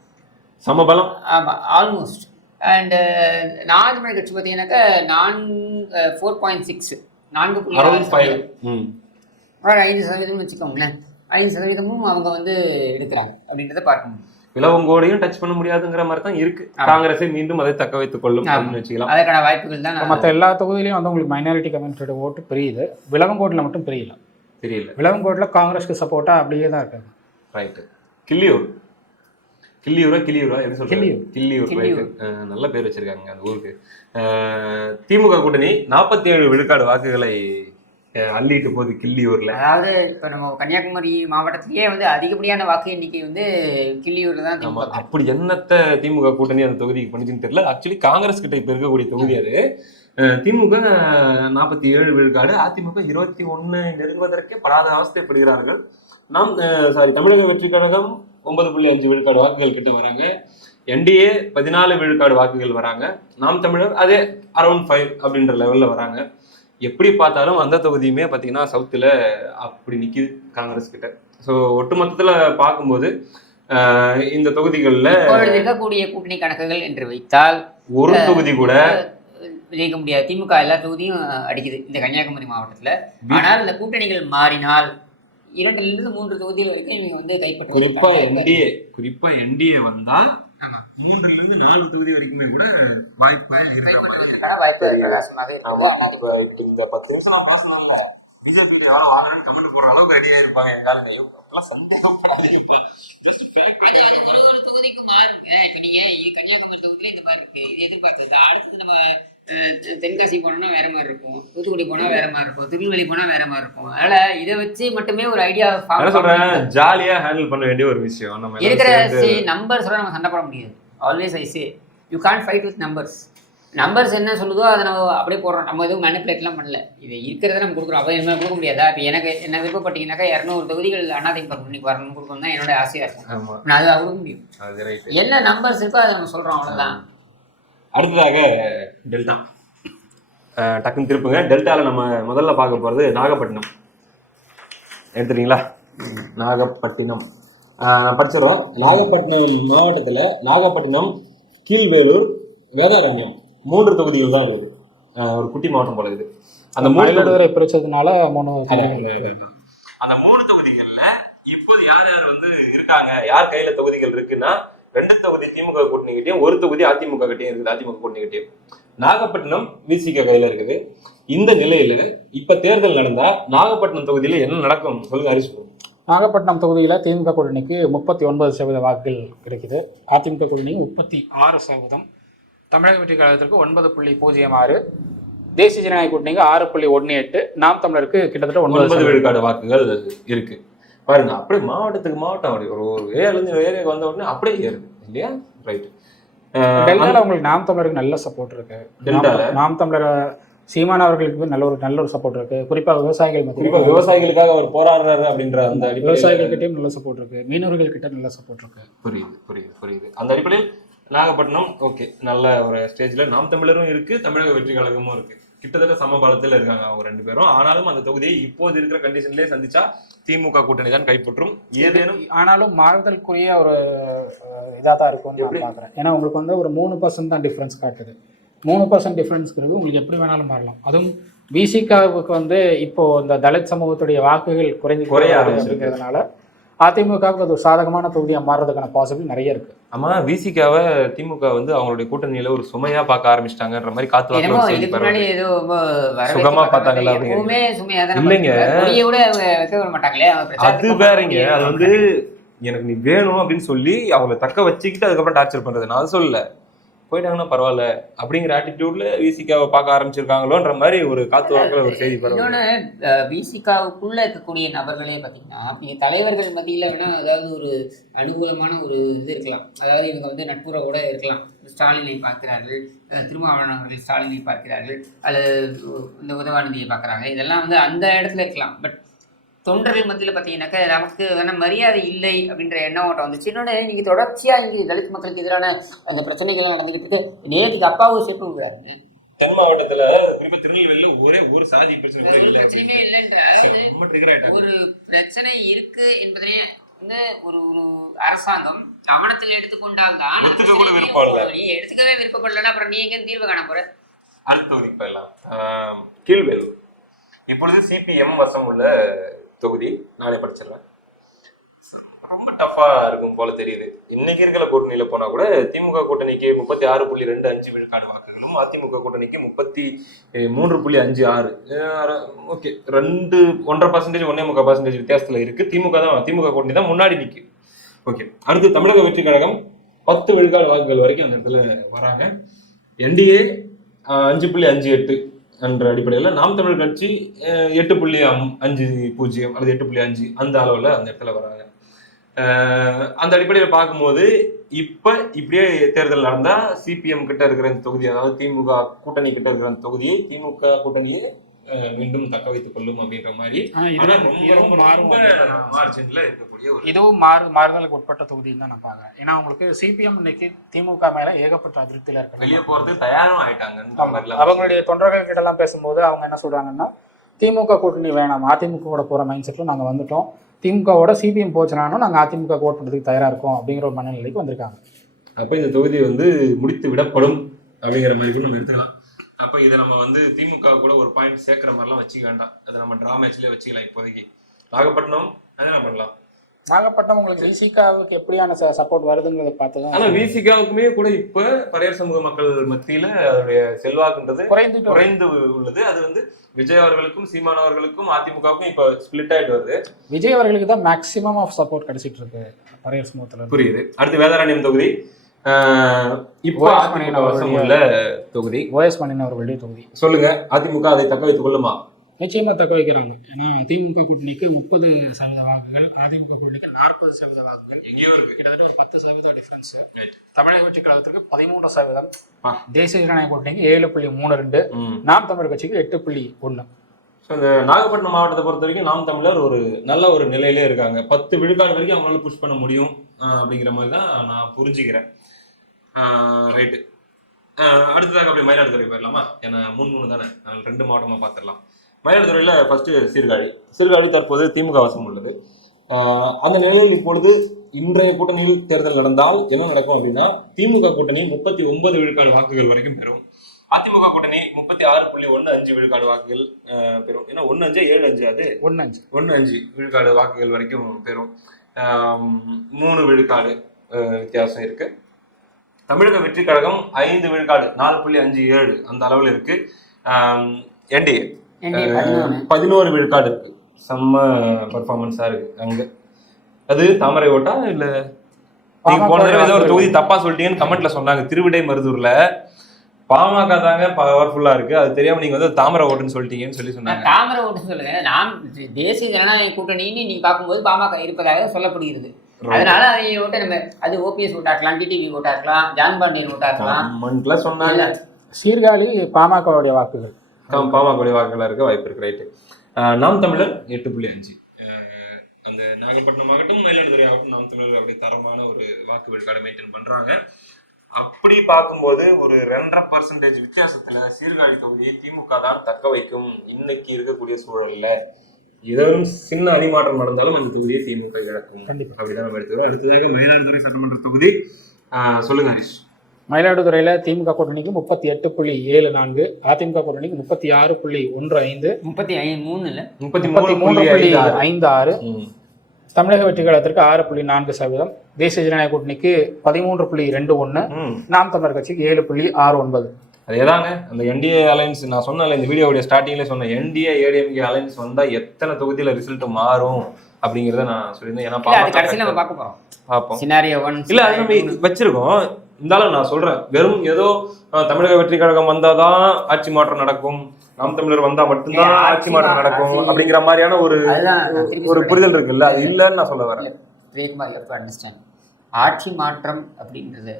சமபலம். ஆமாம், ஆல்மோஸ்ட். அண்ட் நான் தமிழ் கட்சி பார்த்தீங்கன்னாக்கா 4.6 5% வச்சுக்கோங்களேன். 5% அவங்க வந்து எடுக்கிறாங்க அப்படின்றத பார்க்க முடியும். விளவங்கோடையும் டச் பண்ண முடியாதுங்கிற மாதிரி தான் இருக்கு. காங்கிரஸை மீண்டும் அதை தக்க வைத்துக் கொள்ளும் அப்படின்னு வச்சுக்கலாம். அதற்கான வாய்ப்புகள் தான். மற்ற எல்லா தொகுதியிலையும் வந்து உங்களுக்கு மைனாரிட்டி கம்யூனிட்டியோட ஓட்டு பெரியுது. விளவங்கோட்டில் மட்டும் தெரியல. விளவங்கோட்டில் காங்கிரஸ்க்கு சப்போர்ட்டா அப்படியே தான் இருக்காங்க. ரைட்டு. கிள்ளியூரா எப்படி சொல்றீங்க? கிள்ளியூர். நல்ல பேர் வச்சிருக்காங்க அந்த ஊருக்கு. திமுக கூட்டணி 47 விழுக்காடு வாக்குகளை அள்ளிட்டு போகுது கிள்ளியூர்ல. அதாவது இப்ப நம்ம கன்னியாகுமரி மாவட்டத்திலேயே வந்து அதிகப்படியான வாக்கு எண்ணிக்கை வந்து கிள்ளியூர்ல தான். அப்படி என்னத்த திமுக கூட்டணி அந்த தொகுதிக்கு பண்ணிச்சுன்னு தெரியல. ஆக்சுவலி காங்கிரஸ் கிட்ட இப்ப இருக்கக்கூடிய தொகுதி அது. திமுக 47 விழுக்காடு, அதிமுக 21 நெருங்குவதற்கே படாத அவஸ்தைப்படுகிறார்கள். தமிழக வெற்றி கழகம் 9.5 விழுக்காடு வாக்குகள் கிட்ட வராங்க. என்டிஏ 14 விழுக்காடு வாக்குகள் வராங்க. நாம் தமிழர் அதே அரௌண்ட் 5 அப்படின்ற லெவல்ல வராங்க. எப்படி பார்த்தாலும் அந்த தொகுதியுமே பார்த்தீங்கன்னா சவுத்தில் அப்படி நிற்கிது காங்கிரஸ் கிட்ட. ஸோ ஒட்டுமொத்தத்தில் பார்க்கும்போது இந்த தொகுதிகளில் இருக்கக்கூடிய கூட்டணி கணக்குகள் என்று வைத்தால் ஒரு தொகுதி கூட ஜெயிக்க முடியாது. திமுக எல்லா தொகுதியும் அடிக்குது இந்த கன்னியாகுமரி மாவட்டத்தில். ஆனால் இந்த கூட்டணிகள் மாறினால் 2 to 3 தொகுதி வரைக்கும் இவங்க வந்து கைப்பற்ற. குறிப்பா என்டிஏ வந்தா 3 to 4 தொகுதி வரைக்குமே கூட வாய்ப்பு இந்த 10 நிமிஷம் பேசணும்ல. பிஜேபி யாரும் வாங்கன்னு கமெண்ட் போடுற அளவுக்கு ரெடியா இருப்பாங்க. ஒரு தொகுதிக்கு மாறுங்க. இப்ப நீங்க கன்னியாகுமரி தொகுதியில இந்த மாதிரி இருக்கு, இது எதிர்பார்த்தது. அடுத்தது நம்ம தென்காசி போனோம்னா வேற மாதிரி இருக்கும், தூத்துக்குடி போனா வேற மாதிரி இருக்கும், திருநெல்வேலி போனா வேற மாதிரி இருக்கும். அதனால இதை வச்சு மட்டுமே ஒரு ஐடியா ஜாலியா ஹேண்டில் பண்ண வேண்டிய ஒரு விஷயம். நம்ம இருக்கிற நம்பர்ஸோட நம்ம சண்டை போட முடியாது. Always I say you can't fight with numbers என்ன சொல்லுதோ அதை நம்ம அப்படியே போடுறோம். நம்ம எதுவும் மேனிப்புலேட்லாம் பண்ணல. இது இருக்கிறத நம்ம கொடுக்குறோம். அப்போ என்ன கொடுக்க முடியாதா? இப்போ எனக்கு என்ன விருப்பப்பட்டீங்கன்னாக்கா 200 தொகுதிகள் அதிமுக கூட்டணிக்கு வரணும்னு கொடுக்கணும் தான் என்னோட ஆசையாக இருக்கும். நான் அதை கொடுக்க முடியும். என்ன நம்பர்ஸ் இருக்கோ அதை நம்ம சொல்கிறோம், அவ்வளோதான். அடுத்ததாக டெல்டா. டக்குன்னு திருப்புங்க. டெல்டாவில் நம்ம முதல்ல பார்க்க போகிறது நாகப்பட்டினம். எடுத்துட்டீங்களா? நாகப்பட்டினம் படிச்சிடறோம். நாகப்பட்டினம் மாவட்டத்தில் நாகப்பட்டினம், கீழ்வேலூர், வேதாரண்யம் 3 தொகுதிகள் தான் இருக்குது. ஒரு குட்டி மாவட்டம் போல இருக்குது. அந்த 3 பிரிச்சதுனால அந்த 3 தொகுதிகள்ல இப்போது யார் வந்து இருக்காங்க, யார் கையில தொகுதிகள் இருக்குன்னா 2 தொகுதி திமுக கூட்டணி கிட்டையும் 1 தொகுதி அதிமுக கிட்டையும் இருக்குது. அதிமுக கூட்டணி கிட்டையும் நாகப்பட்டினம் விசிக கையில இருக்குது. இந்த நிலையில இப்ப தேர்தல் நடந்தா நாகப்பட்டினம் தொகுதியில என்ன நடக்கும் சொல்லுங்க ஹரிஷ். நாகப்பட்டினம் தொகுதியில் திமுக கூட்டணிக்கு 39% வாக்குகள் கிடைக்குது. அதிமுக கூட்டணி 36%. தமிழக வெற்றி கழகத்திற்கு 9.06, தேசிய ஜனநாயக கூட்டணிக்கு 6.18, நாம் தமிழருக்கு கிட்டத்தட்ட 9 விழுக்காடு வாக்குகள் இருக்கு. பாருங்க, அப்படியே மாவட்டத்துக்கு மாவட்டம் அப்படி ஒரு ஏரியாவுக்கு வந்த உடனே அப்படியே ஏறுது இல்லையா? ரைட். டெல்டால உங்களுக்கு நாம் தமிழருக்கு நல்ல சப்போர்ட் இருக்கு. நாம் தமிழர் சீமான் அவர்களுக்கு நல்ல ஒரு சப்போர்ட் இருக்கு. குறிப்பாக விவசாயிகளுக்காக அவர் போராடுறாரு அப்படின்ற அந்த விவசாயிகள் கிட்டையும் நல்ல சப்போர்ட் இருக்கு. மீனவர்கள் கிட்ட நல்ல சப்போர்ட் இருக்கு. புரியுது. அந்த அடிப்படையில் நாகப்பட்டினம் ஓகே, நல்ல ஒரு ஸ்டேஜ்ல நாம் தமிழரும் இருக்கு, தமிழக வெற்றி கழகமும் இருக்கு. கிட்டத்தட்ட சமபலத்தில் இருக்காங்க அவங்க 2 பேரும். ஆனாலும் அந்த தொகுதியை இப்போது இருக்கிற கண்டிஷன்லேயே சந்திச்சா திமுக கூட்டணி தான் கைப்பற்றும். ஏதேனும் ஆனாலும் மாறுதலுக்குரிய ஒரு இதாக தான் இருக்கும்னு நான் பார்க்குறேன். ஏன்னா உங்களுக்கு வந்து ஒரு 3% தான் டிஃப்ரென்ஸ் காட்டுது. 3% டிஃப்ரென்ஸ்ங்கிறது உங்களுக்கு எப்படி வேணாலும் மாறலாம். அதுவும் விசிகாவுக்கு வந்து இப்போ இந்த தலித் சமூகத்துடைய வாக்குகள் குறைய அப்படிங்கிறதுனால அதிமுகவுக்கு அது ஒரு சாதகமான தொகுதியாக மாறுறதுக்கான பாசிபிள் நிறைய இருக்கு. ஆமா, விசிகாவை திமுக வந்து அவங்களுடைய கூட்டணியில ஒரு சுமையா பார்க்க ஆரம்பிச்சிட்டாங்கன்ற மாதிரி காத்து சுகமா பார்த்தாங்கல்ல. இல்லைங்க, அது வேறங்க. அது வந்து எனக்கு நீ வேணும் அப்படின்னு சொல்லி அவங்களை தக்க வச்சுக்கிட்டு அதுக்கப்புறம் டார்ச்சர் பண்றது. நான் அது சொல்லல. போயிட்டாங்கன்னா பரவாயில்ல அப்படிங்கிற ஆட்டிடியூட்ல விசிகாவை பார்க்க ஆரம்பிச்சிருக்காங்களோன்ற மாதிரி ஒரு காத்து வாக்கில் ஒரு செய்தி பரவாயில்ல. இன்னொன்று விசிகாவுக்குள்ள இருக்கக்கூடிய நபர்களே பார்த்தீங்கன்னா நீங்க தலைவர்கள் மத்தியில் வேணா அதாவது ஒரு அனுகூலமான ஒரு இது இருக்கலாம். அதாவது இவங்க வந்து நட்புறவோட இருக்கலாம். ஸ்டாலினை பார்க்கிறார்கள், திருமாவளவன் அவர்கள் ஸ்டாலினை பார்க்கிறார்கள், அல்லது இந்த உதவாநிதியை பார்க்குறாங்க. இதெல்லாம் வந்து அந்த இடத்துல இருக்கலாம். பட் தொண்டர்கள் மத்தியில் பார்த்தீங்கன்னாக்கா நமக்கு வேணா மரியாதை இல்லை அப்படின்ற எண்ணம் ஓட்டம் வந்துச்சு. இன்னொன்று நீங்கள் தொடர்ச்சியாக இங்கே தலித் மக்களுக்கு எதிரான அந்த பிரச்சனைகள்லாம் நடந்துகிட்டு இருக்கு. நேற்றுக்கு அப்பாவும் சேர்ப்பு விடுறாரு. தென் மாவட்டத்துல குறிப்பா திருநெல்வேலியில ஒரே ஒரு சாதி பிரச்சனை ஒரு பிரச்சனை இருக்கு என்பதே ஒரு ஒரு அரசாங்கம் கவனத்தில் எடுத்துக்கொண்டால் தான் எடுத்துக்கவே விருப்பப்படல. அப்புறம் நீ எங்க தீர்வு காண போற? அடுத்த ஒரு இப்ப எல்லாம் கீழ்வேலூர் இப்பொழுது சிபிஎம் வசம் உள்ள தொகுதி. நானே படிச்சிடறேன். ரொம்ப டஃபா இருக்கும் போல தெரியுது. இன்னைக்கு இருக்கிற கூட்டணியில போனா கூட திமுக கூட்டணிக்கு 36.25 விழுக்காடு வாக்குகளும், அதிமுக கூட்டணிக்கு 33.56. ஓகே, 1.5% 1.25% வித்தியாசத்துல இருக்கு. திமுக கூட்டணி தான் முன்னாடி நிக்கு. ஓகே, அடுத்து தமிழக வெற்றி கழகம் 10 விழுக்காடு வாக்குகள் வரைக்கும் அந்த இடத்துல வராங்க. என்டிஏ 5.58 என்ற அடிப்படையில் நாம் தமிழர் கட்சி 8.50 அல்லது 8.5 அந்த அளவில் அந்த இடத்துல வராங்க. அந்த அடிப்படையில் பார்க்கும்போது இப்படியே தேர்தல் நடந்தா சிபிஎம் கிட்ட இருக்கிற இந்த தொகுதி, அதாவது திமுக கூட்டணி கிட்ட இருக்கிற அந்த தொகுதியை திமுக கூட்டணியை மீண்டும் தக்க வைத்துக் கொள்ளும் அப்படின்ற மாதிரி மார்ஜின்ல இருக்கக்கூடிய இதுவும் மாறுதலுக்கு உட்பட்ட தொகுதின்னு தான் நான் பாக்குறேன். ஏன்னா உங்களுக்கு சிபிஎம் இன்னைக்கு திமுக மேல ஏகப்பட்ட அதிருப்தியில இருக்காங்க. வெளியே போறது தயாரும் ஆயிட்டாங்க. அவங்களுடைய தொண்டர்கள் கிட்ட எல்லாம் பேசும்போது அவங்க என்ன சொல்றாங்கன்னா, திமுக கூட்டணி வேணாம், அதிமுக போற மைண்ட் செட்ல நாங்க வந்துட்டோம், திமுகவோட சிபிஎம் போச்சுனாலும் நாங்க அதிமுக ஓட் பண்றதுக்கு தயாரா இருக்கோம் அப்படிங்கிற ஒரு மனநிலைக்கு வந்திருக்காங்க. அப்ப இந்த தொகுதி முடித்து விடப்படும் அப்படிங்கிற மாதிரி கூட நம்ம எடுத்துக்கலாம். அப்ப இதை நம்ம திமுக கூட ஒரு பாயிண்ட் சேர்க்கிற மாதிரிலாம் வச்சுக்க வேண்டாம். அதை நம்ம டிரா மேட்ச்லயே வச்சுக்கலாம். இப்போதைக்கு நாகப்பட்டினம் என்ன பண்ணலாம். நாகப்பட்டினம் உங்களுக்கு விசிகாவுக்கு எப்படியான சப்போர்ட் வருதுங்கிறத பார்த்துதான். ஆனா விசிகாவுக்குமே கூட இப்ப பரையர் சமூக மக்கள் மத்தியில அதோடைய செல்வாக்குன்றது குறைந்து உள்ளது. அது விஜய் அவர்களுக்கும் சீமான் அவர்களுக்கும் அதிமுகவுக்கும் இப்ப ஸ்பிளிட் ஆயிட்டு வருது. விஜய் அவர்களுக்கு தான் மேக்சிமம் ஆஃப் சப்போர்ட் கிடைச்சிட்டு இருக்கு பரையர் சமூகத்துல. புரியுது. அடுத்து வேதாரண்யம் தொகுதி இப்போ உள்ள தொகுதி, ஓஎஸ் மணியன் அவர்களுடைய தொகுதி. சொல்லுங்க, அதிமுக அதை தக்க வைத்துக் கொள்ளுமா? நிச்சயமா தக்க வைக்கிறாங்க. ஏன்னா திமுக கூட்டணிக்கு 30% வாக்குகள், அதிமுக கூட்டணிக்கு 40% வாக்குகள், எங்கேயோ இருக்கு. கிட்டத்தட்ட ஒரு 10% டிஃபரன்ஸ். தமிழக வெற்றி கழகத்திற்கு 13%, தேசிய ஜனநாயக கூட்டணிக்கு 7.32, நாம் தமிழர் கட்சிக்கு 8.1. இந்த நாகப்பட்டினம் மாவட்டத்தை பொறுத்த வரைக்கும் நாம் தமிழர் ஒரு நல்ல ஒரு நிலையிலே இருக்காங்க. 10 விழுக்காடு வரைக்கும் அவங்களால புஷ் பண்ண முடியும் அப்படிங்கிற மாதிரி தான் நான் புரிஞ்சுக்கிறேன். ரைட்டு. அடுத்ததாக அப்படி மயிலாடுதுறை போயிடலாமா? ஏன்னா 3 தானே, 2 மாவட்டமா பார்த்துடலாம். மயிலாடுதுறையில ஃபர்ஸ்ட் சீர்காழி தற்போது திமுக வசம் உள்ளது. அந்த நிலையில் இப்பொழுது இன்றைய கூட்டணியில் தேர்தல் நடந்தால் என்ன நடக்கும் அப்படின்னா, திமுக கூட்டணி 39 விழுக்காடு வாக்குகள் வரைக்கும் பெறும். அதிமுக கூட்டணி 36.15 விழுக்காடு வாக்குகள் பெறும். ஏன்னா 1.5 அது 1.5 விழுக்காடு வாக்குகள் வரைக்கும் பெறும். 3 விழுக்காடு வித்தியாசம் இருக்கு. தமிழக வெற்றி கழகம் 5 விழுக்காடு 4.57 அந்த அளவில் இருக்கு. என்டிஏ 11 விழுக்காடு இருக்கு. செம்ம பர்ஃபார்மன்ஸா இருக்கு அங்க. அது தாமரை ஓட்டா இல்ல நீங்க போன தடவை ஏதோ ஒரு தொகுதி தப்பா சொல்லிட்டீங்கன்னு கமெண்ட்ல சொன்னாங்க. திருவிடை மருதூர்ல பாமக தாங்க பவர்ஃபுல்லா இருக்கு, அது தெரியாம நீங்க தாமரை ஓட்டுன்னு சொல்லிட்டீங்கன்னு சொல்லி சொன்னாங்க. தாமரை ஓட்டுன்னு சொல்லுங்க. நாம் தேசிய ஜனநாயக கூட்டணின்னு நீங்க பார்க்கும்போது பாமக இருப்பதாக சொல்லப்படுகிறது. அதனால அதை ஓட்ட நம்ம அது ஓபிஎஸ் ஓட்டா இருக்கலாம், டிடிவி ஓட்டா இருக்கலாம், ஜான் பாண்டியன் ஓட்டா இருக்கலாம் சொன்னாங்க. சீர்காழி பாமகவுடைய வாக்குகள் இருக்க வாய்ப்பு இருக்கு. ரைட்டு. நாம் தமிழர் 8.5. அந்த நாகப்பட்டினம் ஆகட்டும் மயிலாடுதுறை ஆகட்டும் நாம் தமிழர் அப்படியே தரமான ஒரு வாக்கு விழுக்காடு மெயின்டைன் பண்றாங்க. அப்படி பார்க்கும்போது ஒரு 2.5% வித்தியாசத்துல சீர்காழி தொகுதியை திமுக தான் தக்க வைக்கும். இன்னைக்கு இருக்கக்கூடிய சூழல்ல ஏதோரும் சின்ன அடிமாற்றம் நடந்தாலும் அந்த தொகுதியை திமுக இழக்கும். அப்படிதான் நம்ம எடுத்துக்கிறோம். அடுத்ததாக மயிலாடுதுறை சட்டமன்ற தொகுதி சொல்லுங்க ஹரிஷ். மயிலாடுதுறையில திமுக கூட்டணிக்கு 38.74, அதிமுக கூட்டணிக்கு 36.15, 33.56, தமிழக வெற்றி கழகத்திற்கு 6.4%, தேசிய ஜனநாயக கூட்டணிக்கு 13.21, நாம் தமிழர் கட்சிக்கு 7.69. அதேதாங்க அந்த என்டிஏ அலைன்ஸ் நான் சொன்னேன் இந்த வீடியோடைய ஸ்டார்டிங்ல சொன்னேன். என்டிஏ ஏடிஎம்கே அலைன்ஸ் வந்தா எத்தனை தொகுதியில ரிசல்ட் மாறும் அப்படிங்கறத நான் சொல்லியிருந்தேன். ஏன்னா பார்ப்போம். இல்ல அது நம்ம வச்சிருக்கோம். இருந்தாலும் நான் சொல்றேன், வெறும் ஏதோ தமிழக வெற்றி கழகம் வந்தாதான் ஆட்சி மாற்றம் நடக்கும், நாம் தமிழர் வந்தா மட்டும்தான் ஆட்சி மாற்றம் நடக்கும் அப்படிங்கிற மாதிரியான ஒரு புரிதல் இருக்குல்ல, அது இல்லைன்னு நான் சொல்ல வரேன். அண்டர்ஸ்டாண்ட். ஆட்சி மாற்றம் அப்படின்றது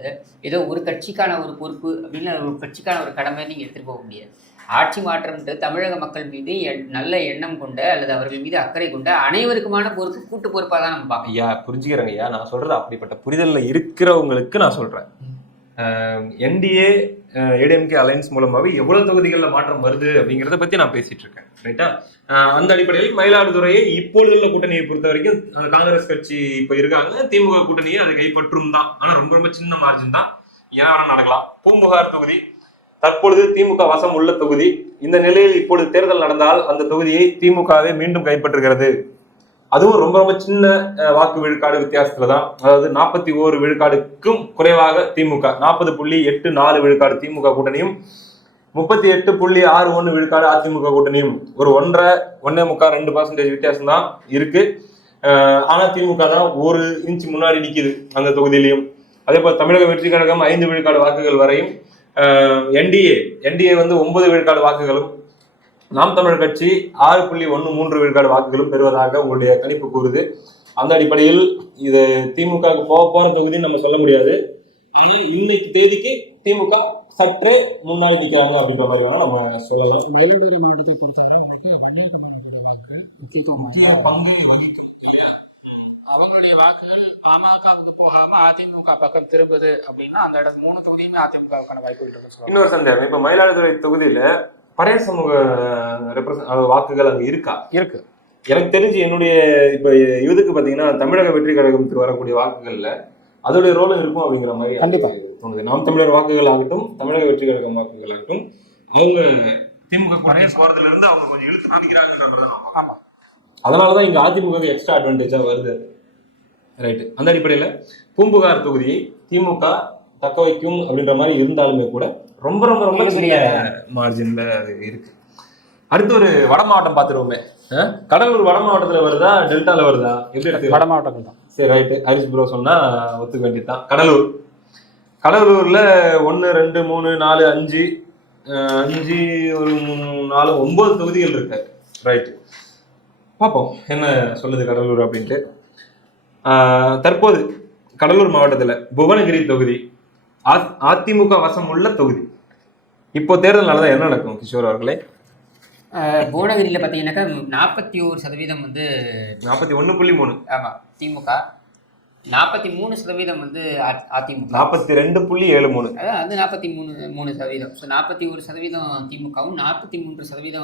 ஏதோ ஒரு கட்சிக்கான ஒரு பொறுப்பு அப்படின்னு ஒரு கட்சிக்கான ஒரு கடமை நீங்க எடுத்துட்டு போக முடியாது. ஆட்சி மாற்றம்ன்றது தமிழக மக்கள் மீது நல்ல எண்ணம் கொண்ட அல்லது அவர்கள் மீது அக்கறை கொண்ட அனைவருக்குமான பொறுப்பு, கூட்டு பொறுப்பாக தான் நம்ம பார்ப்போம். ஐயா புரிஞ்சுக்கிறேங்க ஐயா, நான் சொல்றது அப்படிப்பட்ட புரிதல்ல இருக்கிறவங்களுக்கு நான் சொல்றேன். என்டிஏ ஏடிஎம்கே அலையன்ஸ் மூலமாவே எவ்வளவு தொகுதிகளில் மாற்றம் வருது அப்படிங்கிறத பத்தி நான் பேசிட்டு இருக்கேன், ரைட்டா? அந்த அடிப்படையில் மயிலாடுதுறையை இப்பொழுதுள்ள கூட்டணியை பொறுத்த வரைக்கும் அந்த காங்கிரஸ் கட்சி இப்ப இருக்காங்க, திமுக கூட்டணியை அதை கைப்பற்றும் தான். ஆனா ரொம்ப ரொம்ப சின்ன மார்ஜின் தான், ஏன்னா வேணா நடக்கலாம். பூம்புகார் தொகுதி தற்பொழுது திமுக வசம் உள்ள தொகுதி. இந்த நிலையில் இப்பொழுது தேர்தல் நடந்தால் அந்த தொகுதியை திமுகவே மீண்டும் கைப்பற்றுகிறது. அதுவும் ரொம்ப ரொம்ப சின்ன வாக்கு விழுக்காடு வித்தியாசத்துல தான். அதாவது 41 விழுக்காடுக்கும் குறைவாக திமுக, 40.84 விழுக்காடு திமுக கூட்டணியும், 38.61 விழுக்காடு அதிமுக கூட்டணியும். ஒரு 1.5-2% வித்தியாசம் தான் இருக்கு. ஆனா திமுக தான் 1 இன்ச் முன்னாடி நிக்குது அந்த தொகுதியிலையும். அதே போல தமிழக வெற்றி கழகம் 5 விழுக்காடு வாக்குகள் வரையும், என்டிஏ வந்து 9 விழுக்காடு வாக்குகளும், நாம் தமிழர் கட்சி 6.13 விழுக்காடு வாக்குகளும் பெறுவதாக உங்களுடைய கணிப்பு கூறுது. அந்த அடிப்படையில் இது திமுக போற தொகுதின்னு நம்ம சொல்ல முடியாது. ஆனால் இன்னைக்கு தேதிக்கு திமுக சற்று முன்னாடி நிற்கிறாங்க அப்படின்ற மாதிரி நம்ம சொல்லலாம். மயிலாடுதுறை மாவட்டத்தை பொறுத்தவரை பங்கு வகிக்கும் இல்லையா? அவங்களுடைய வாக்குகள் பாமகவுக்கு போகாம அதிமுக பக்கம் திரும்புது அப்படின்னா அந்த இடத்துல 3 தொகுதியுமே அதிமுகவுக்கான வாய்ப்புகள் இருக்கு. இன்னொரு சந்தேகம், இப்ப மயிலாடுதுறை தொகுதியில பழைய சமூக வாக்குகள் அங்க இருக்கா? இருக்கு. எனக்கு தெரிஞ்சு என்னுடைய இப்ப இதுக்கு பாத்தீங்கன்னா தமிழக வெற்றி கழகத்துக்கு வரக்கூடிய வாக்குகள்ல அதோடைய ரோலும் இருக்கும் அப்படிங்கிற மாதிரி கண்டிப்பா தோணுது. நாம் தமிழர் வாக்குகள் ஆகட்டும், தமிழக வெற்றி கழகம் வாக்குகள் ஆகட்டும், அவங்க திமுக குறைய போறதுல இருந்து அவங்க கொஞ்சம் இழுத்து காமிக்கிறாங்கன்ற மாதிரி தான். ஆமா, அதனாலதான் இங்க அதிமுக எக்ஸ்ட்ரா அட்வான்டேஜா வருது, ரைட்டு? அந்த அடிப்படையில பூம்புகார் தொகுதியை திமுக தக்க வைக்கும் அப்படின்ற மாதிரி இருந்தாலுமே கூட ரொம்ப ரொம்ப ரொம்ப பெரிய மார்ஜின்ல அது இருக்கு. அடுத்து ஒரு வட மாவட்டம் பார்த்துருவோமே. கடலூர் வட மாவட்டத்துல வருதா டெல்டால வருதா, எப்படி இருக்கு? வட மாவட்டங்கள் தான். சரி, ரைட்டு. ஹரிஷ் ப்ரோ சொன்னா ஒத்துக்க வேண்டியதுதான். கடலூர்ல 1 2 3 4 5 ஒரு 4 9 தொகுதிகள் இருக்கு, ரைட்டு? பார்ப்போம் என்ன சொல்லுது கடலூர் அப்படின்ட்டு. தற்போது கடலூர் மாவட்டத்துல புவனகிரி தொகுதி அதிமுக வசம் உள்ள தொகுதி. இப்போ தேர்தல் நடந்தா என்ன நடக்கும் கிஷோர் அவர்களே? புவனகிரியில் பார்த்தீங்கன்னாக்கா 41% வந்து 41.3. ஆமாம் திமுக, 43% வந்து அதிமுக, 42.73. அதான் வந்து 43%. ஸோ 41% திமுகவும் 43%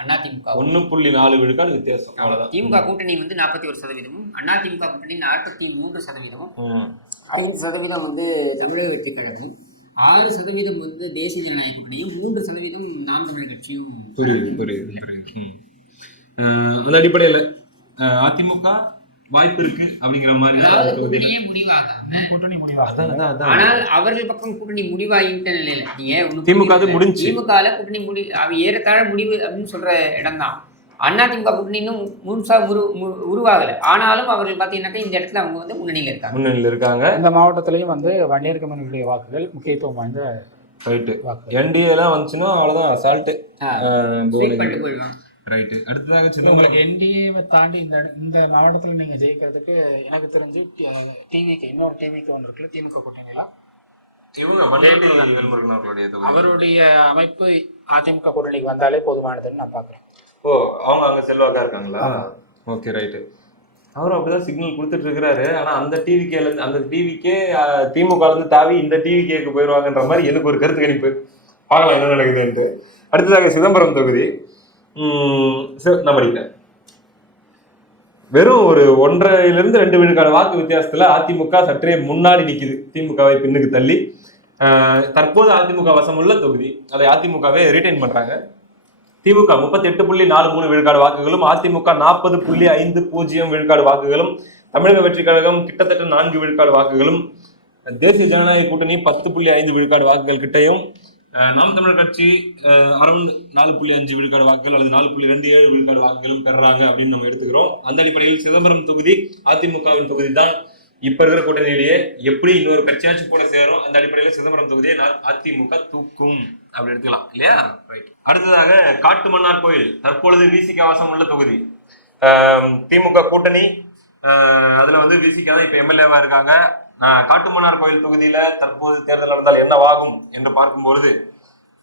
அதிமுக. 1.4 விழுக்காடு வித்தியாசம், அவ்வளவுதான். திமுக கூட்டணி வந்து 41%, அதிமுக கூட்டணி 43%, 5% வந்து தமிழக வெற்றி கழகம், 6% வந்து தேசிய ஜனநாயக கூட்டணியும், 3% நாம் தமிழர் கட்சியும். புரியுது. அந்த அடிப்படையில் அதிமுக வாய்ப்பு இருக்கு அப்படிங்கிற மாதிரி கூட்டணி முடிவாக, ஆனால் அவர்கள் பக்கம் கூட்டணி முடிவாகிட்ட நிலையில நீங்க திமுக முடிஞ்சு, திமுக கூட்டணி ஏறத்தாழ முடிவு அப்படின்னு சொல்ற இடம் தான். அதிமுக கூட்டணி இன்னும் முழுசா உருவாகல, ஆனாலும் அவர்கள் பாத்தீங்கன்னாக்கா இந்த இடத்துல அவங்க வந்து முன்னணியில இருக்காங்க. இந்த மாவட்டத்திலையும் வந்து வன்னியர் கம்யூனிட்டியுடைய வாக்குகள் முக்கியத்துவம் வாய்ந்த வாக்கு. என்டிஏ எல்லாம் வந்துச்சுன்னா அவ்வளவுதான், அசால்ட்டு போயிடுவாங்க. ரைட்டு. அடுத்ததாக உங்களுக்கு என்டிஏவை தாண்டி இந்த மாவட்டத்தில் நீங்க ஜெயிக்கிறதுக்கு எனக்கு தெரிஞ்சு டிவிக்கு இன்னொரு டிவிக்கு ஒன்று இருக்குல்ல, திமுக கூட்டணியில அவருடைய அமைப்பு அதிமுக கூட்டணிக்கு வந்தாலே போதுமானதுன்னு நான் பாக்குறேன். ஓ, அவங்க அங்க செல்வாக்கா இருக்காங்களா? Okay, right. அவரும் அப்படிதான் சிக்னல் கொடுத்துட்டு இருக்கிறாரு. ஆனா அந்த டிவிகேல இருந்து அந்த டிவிக்கே திமுக இருந்து தாவி இந்த டிவிகேக்கு போயிடுவாங்கன்ற மாதிரி எனக்கு ஒரு கருத்து கணிப்பு. பார்க்கலாம் என்ன நடக்குதுன்ட்டு. அடுத்ததாக சிதம்பரம் தொகுதி நம்ம வெறும் ஒரு 1.5-2 விழுக்காடு வாக்கு வித்தியாசத்துல அதிமுக சற்றே முன்னாடி நிக்குது, திமுகவை பின்னுக்கு தள்ளி. தற்போது அதிமுக வசமுள்ள தொகுதி, அதை அதிமுகவே ரீடைன் பண்றாங்க. திமுக 38.43 விழுக்காடு வாக்குகளும், அதிமுக 40.50 விழுக்காடு வாக்குகளும், தமிழக வெற்றி கழகம் கிட்டத்தட்ட 4 விழுக்காடு வாக்குகளும், தேசிய ஜனநாயக கூட்டணி 10.5 விழுக்காடு வாக்குகள் கிட்டையும், நாம் தமிழர் கட்சி அரௌண்ட் 4.5 விழுக்காடு வாக்குகள் அல்லது 4.27 விழுக்காடு வாக்குகளும் பெறாங்க அப்படின்னு நம்ம எடுத்துக்கிறோம். அந்த அடிப்படையில் சிதம்பரம் தொகுதி அதிமுகவின் தொகுதி தான். இப்ப இருக்கிற கூட்டணியிலேயே எப்படி இன்னொரு கட்சியாச்சும் கூட சேரும், அந்த அடிப்படையில சிதம்பரம் தொகுதியை அதிமுக தூக்கும் அப்படி எடுத்துக்கலாம் இல்லையா? அடுத்ததாக காட்டுமன்னார் கோயில் தற்பொழுது விசிக வாசம் உள்ள தொகுதி. திமுக கூட்டணி, அதுல வந்து விசிக தான் இப்ப எம்எல்ஏவா இருக்காங்க. காட்டுமன்னார் கோயில் தொகுதியில தற்போது தேர்தல் நடந்தால் என்னவாகும் என்று பார்க்கும்பொழுது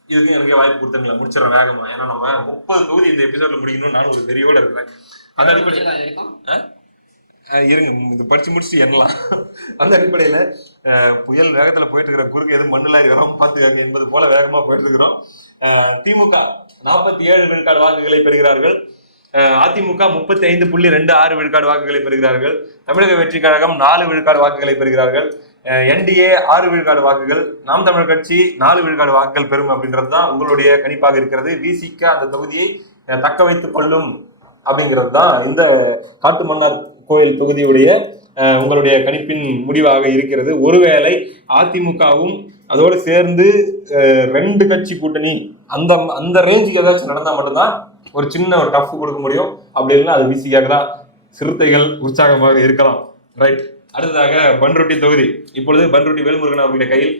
இதுக்கு எனக்கு வாய்ப்பு கொடுத்துருங்களா, முடிச்சிடறேன் வேகமா. ஏன்னா நம்ம 30 தொகுதி இந்த எபிசோட்ல முடிக்கணும்னு நான் ஒரு வெறியோட இருக்கிறேன். அந்த அடிப்படையில இருங்க, இது படிச்சு முடிச்சுட்டு என்னலாம். அந்த அடிப்படையில புயல் வேகத்துல போயிட்டு இருக்கிற குறுக்கு எதுவும் மண்ணுலாரி வராம பாத்துக்காங்க என்பது போல வேகமா போயிட்டு இருக்கிறோம். திமுக 47 விழுக்காடு வாக்குகளை பெறுகிறார்கள். அதிமுக 35.26 விழுக்காடு வாக்குகளை பெறுகிறார்கள். தமிழக வெற்றி கழகம் 4 விழுக்காடு வாக்குகளை பெறுகிறார்கள். என்டிஏ 6 விழுக்காடு வாக்குகள், நாம் தமிழர் கட்சி 4 விழுக்காடு வாக்குகள் பெறும் அப்படின்றது தான் உங்களுடைய கணிப்பாக இருக்கிறது. விசிக அந்த தொகுதியை தக்க வைத்துக் கொள்ளும் அப்படிங்கிறது தான் இந்த காட்டுமன்னார் கோயில் தொகுதியுடைய உங்களுடைய கணிப்பின் முடிவாக இருக்கிறது. ஒருவேளை அதிமுகவும் அதோடு சேர்ந்து 2 கட்சி கூட்டணி அந்த அந்த ரேஞ்சுக்கு ஏதாச்சும் நடந்தா மட்டும்தான் ஒரு சின்ன ஒரு டஃப் கொடுக்க முடியும். அப்படி இல்லைன்னா அது விசிக்காக தான் சிறுத்தைகள் உற்சாகமாக இருக்கலாம். ரைட். அடுத்ததாக பன்ருட்டி தொகுதி. இப்பொழுது பன்ருட்டி வேல்முருகன் அவர்களுடைய கையில்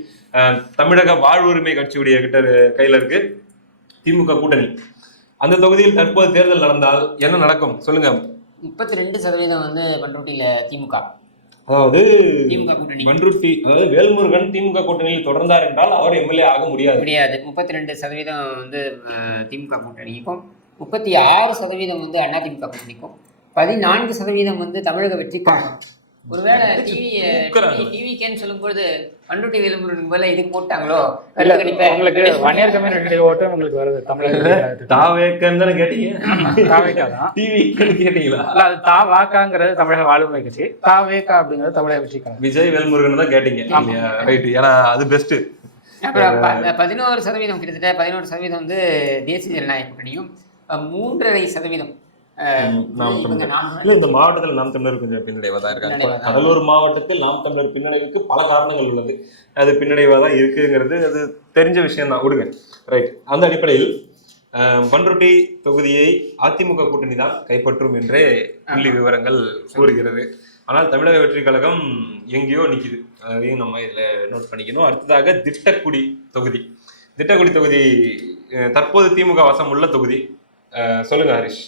தமிழக வாழ்வுரிமை கட்சியுடைய கையில இருக்கு திமுக கூட்டணி. அந்த தொகுதியில் தற்போது தேர்தல் நடந்தால் என்ன நடக்கும் சொல்லுங்க. 32% வந்து பன்ருட்டியில திமுக. அதாவது திமுக கூட்டணி பன்ருட்டி, அதாவது வேல்முருகன் திமுக கூட்டணியில் தொடர்ந்தார் என்றால் அவர் எம்எல்ஏ ஆக முடியாது. 32% வந்து திமுக கூட்டணிக்கும், 36% வந்து அதிமுக கூட்டணிக்கும், 14% வந்து தமிழக வெற்றி கழகம். ஒருவேளை டிவிக்கேன்னு சொல்லும்போது பன்ருட்டி வேலுமுருகன் போல இதுக்கு போட்டாங்களோ? உங்களுக்கு வன்னியர் கம்யூனிட்டி ஓட்டு உங்களுக்கு வருது தமிழக தாவேக்கன்னு தானே கேட்டீங்க? தாவேக்கா தான். டிவிக்கேன்னு கேட்டீங்களா? இல்ல, அது தாவாக்காங்கிறது தமிழக வாழ்வுரிமை கட்சி, தாவேக்கா அப்படிங்கிறது தமிழக வெற்றி கழகம். விஜய் வேல்முருகன் தான் கேட்டீங்க. ரைட், ஏன்னா அது பெஸ்ட். அப்புறம் 11% கிட்டத்தட்ட 11% வந்து தேசிய ஜனநாயக கூட்டணியும், 3.5% இந்த மாவட்டத்தில் நாம் தமிழர் கொஞ்சம் பின்னடைவா தான் இருக்காங்க. கடலூர் மாவட்டத்தில் நாம் தமிழர் பின்னடைவுக்கு பல காரணங்கள் உள்ளது. அது பின்னடைவா தான் இருக்குங்கிறது அது தெரிஞ்ச விஷயம் தான், விடுங்க. ரைட். அந்த அடிப்படையில் பன்ருட்டி தொகுதியை அதிமுக கூட்டணி தான் கைப்பற்றும் என்றே புள்ளி விவரங்கள் கூறுகிறது. ஆனால் தமிழக வெற்றி கழகம் எங்கேயோ நிக்குது, அதையும் நம்ம இதுல நோட் பண்ணிக்கணும். அடுத்ததாக திட்டக்குடி தொகுதி. திட்டக்குடி தொகுதி தற்போது திமுக வசம் உள்ள தொகுதி. சொல்லுங்க ஹரிஷ்.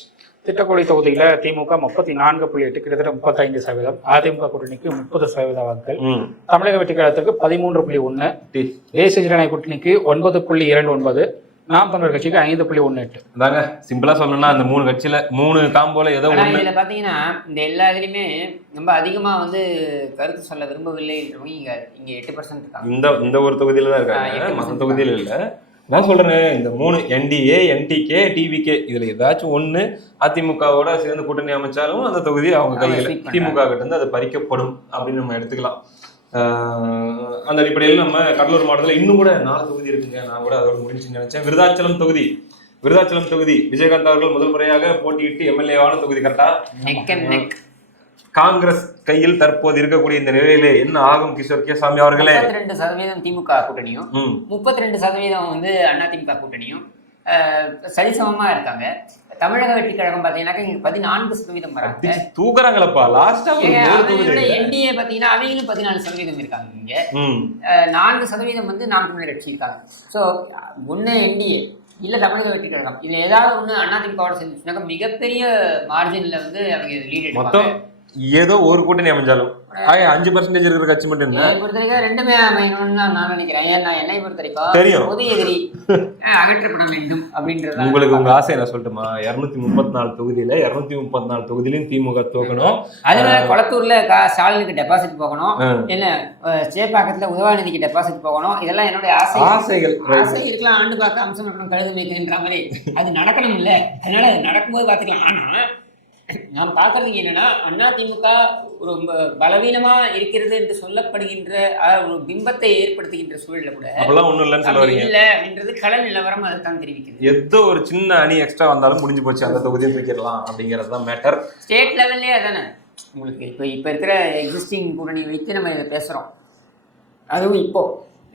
திட்டக்குடி தொகுதியில திமுக 34.8 கிட்டத்தட்ட 35%, அதிமுக கூட்டணிக்கு 30% வாக்குகள், தமிழக வெற்றி கழகத்துக்கு 13.1, தேசிய ஜனநாயக கூட்டணிக்கு 9.29, நாம் தமிழர் கட்சிக்கு 5.18. அதாங்க சிம்பிளா சொல்லணும்னா அந்த 3 கட்சியில 3 காம்போல ஏதோ ஒண்ணு. இதுல பாத்தீங்கன்னா இந்த எல்லா இதுலயுமே ரொம்ப அதிகமா வந்து கருத்து சொல்ல விரும்பவில்லை இங்க 8% இருக்காங்க. இந்த ஒரு தொகுதியில தான் இருக்காங்க, மற்ற தொகுதியில இல்ல. நான் சொல்றேன், இந்த 3 என்டிஏ, என்டிகே, டிவிகே இதுல ஏதாச்சும் ஒண்ணு அதிமுகவோட சேர்ந்து கூட்டணி அமைச்சாலும் அந்த தொகுதி அவங்க கையில திமுக கிட்ட இருந்து அது பறிக்கப்படும் அப்படின்னு நம்ம எடுத்துக்கலாம். அந்த அடிப்படையில் நம்ம கடலூர் மாவட்டத்தில் இன்னும் கூட 4 தொகுதி இருக்குங்க. நான் கூட அதோட முடிஞ்சுன்னு நினைச்சேன். விருதாச்சலம் தொகுதி விஜயகாந்த் அவர்கள் முதல் முறையாக போட்டியிட்டு எம்எல்ஏவான தொகுதி. கரெக்டா? காங்கிரஸ் கையில் தற்போது இருக்கக்கூடிய இந்த நிலையிலே என்ன ஆகும் கிஷோர் கேசாமி அவர்களே? 32% திமுக கூட்டணியும் 32% வந்து அதிமுக கூட்டணியும் சரிசமமா இருக்காங்க. தமிழக வெற்றி கழகம் பாத்தீங்கன்னா இங்க 14% வராங்க. தூக்குறாங்களப்பா லாஸ்டா. என்டிஏ பாத்தீங்கன்னா அவங்களும் 14% இருக்காங்க. இங்க 4% வந்து நாம் தமிழர் கட்சி இருக்காங்க. சோ ஒண்ணு என்டிஏ இல்ல தமிழக வெற்றி கழகம், இதுல ஏதாவது ஒண்ணு அதிமுகவோட சேர்ந்துச்சுனாக்கா மிகப்பெரிய மார்ஜின்ல வந்து அவங்க லீட் எடுப்பாங்க. ஏதோ ஒரு கூட்டணி அமைஞ்சாலும் 5% இருக்கிற கட்சி மட்டும் ரெண்டுமே அமையணும்னு நான் நினைக்கிறேன். ஏன்னா என்னை பொறுத்தவரைக்கும் தெரியும் பொது எதிரி அகற்றப்பட வேண்டும் அப்படின்றது உங்களுக்கு உங்க ஆசை. நான் சொல்லட்டுமா? 234 தொகுதியில 234 தொகுதியிலும் திமுக தோக்கணும். அதனால கொளத்தூர்ல ஸ்டாலினுக்கு டெபாசிட் போகணும், இல்ல சேப்பாக்கத்துல உதவாநிதிக்கு டெபாசிட் போகணும். இதெல்லாம் என்னுடைய ஆசைகள். ஆசை இருக்கலாம், ஆண்டு பார்க்க அம்சம் இருக்கணும், கழுது வைக்கின்ற மாதிரி அது நடக்கணும் இல்ல. அதனால அது நடக்கும்போது பாத்துக்கலாம். ஆனா நாம் பார்க்கறதுக்கு என்னன்னா அதிமுக ஒரு பலவீனமா இருக்கிறது என்று சொல்லப்படுகின்ற ஒரு பிம்பத்தை ஏற்படுத்துகின்ற சூழல்ல கூட இல்ல அப்படின்றது கள நிலவரம் அதைத்தான் தெரிவிக்கிறது. ஏதோ ஒரு சின்ன அணி எக்ஸ்ட்ரா வந்தாலும் முடிஞ்சு போச்சு, அந்த தொகுதியை தூக்கிடலாம் அப்படிங்கிறது தான் மேட்டர். ஸ்டேட் லெவல்லே அதானே உங்களுக்கு இப்ப இருக்கிற எக்ஸிஸ்டிங் கூட்டணி வைத்து நம்ம இதை பேசுறோம். அதுவும் இப்போ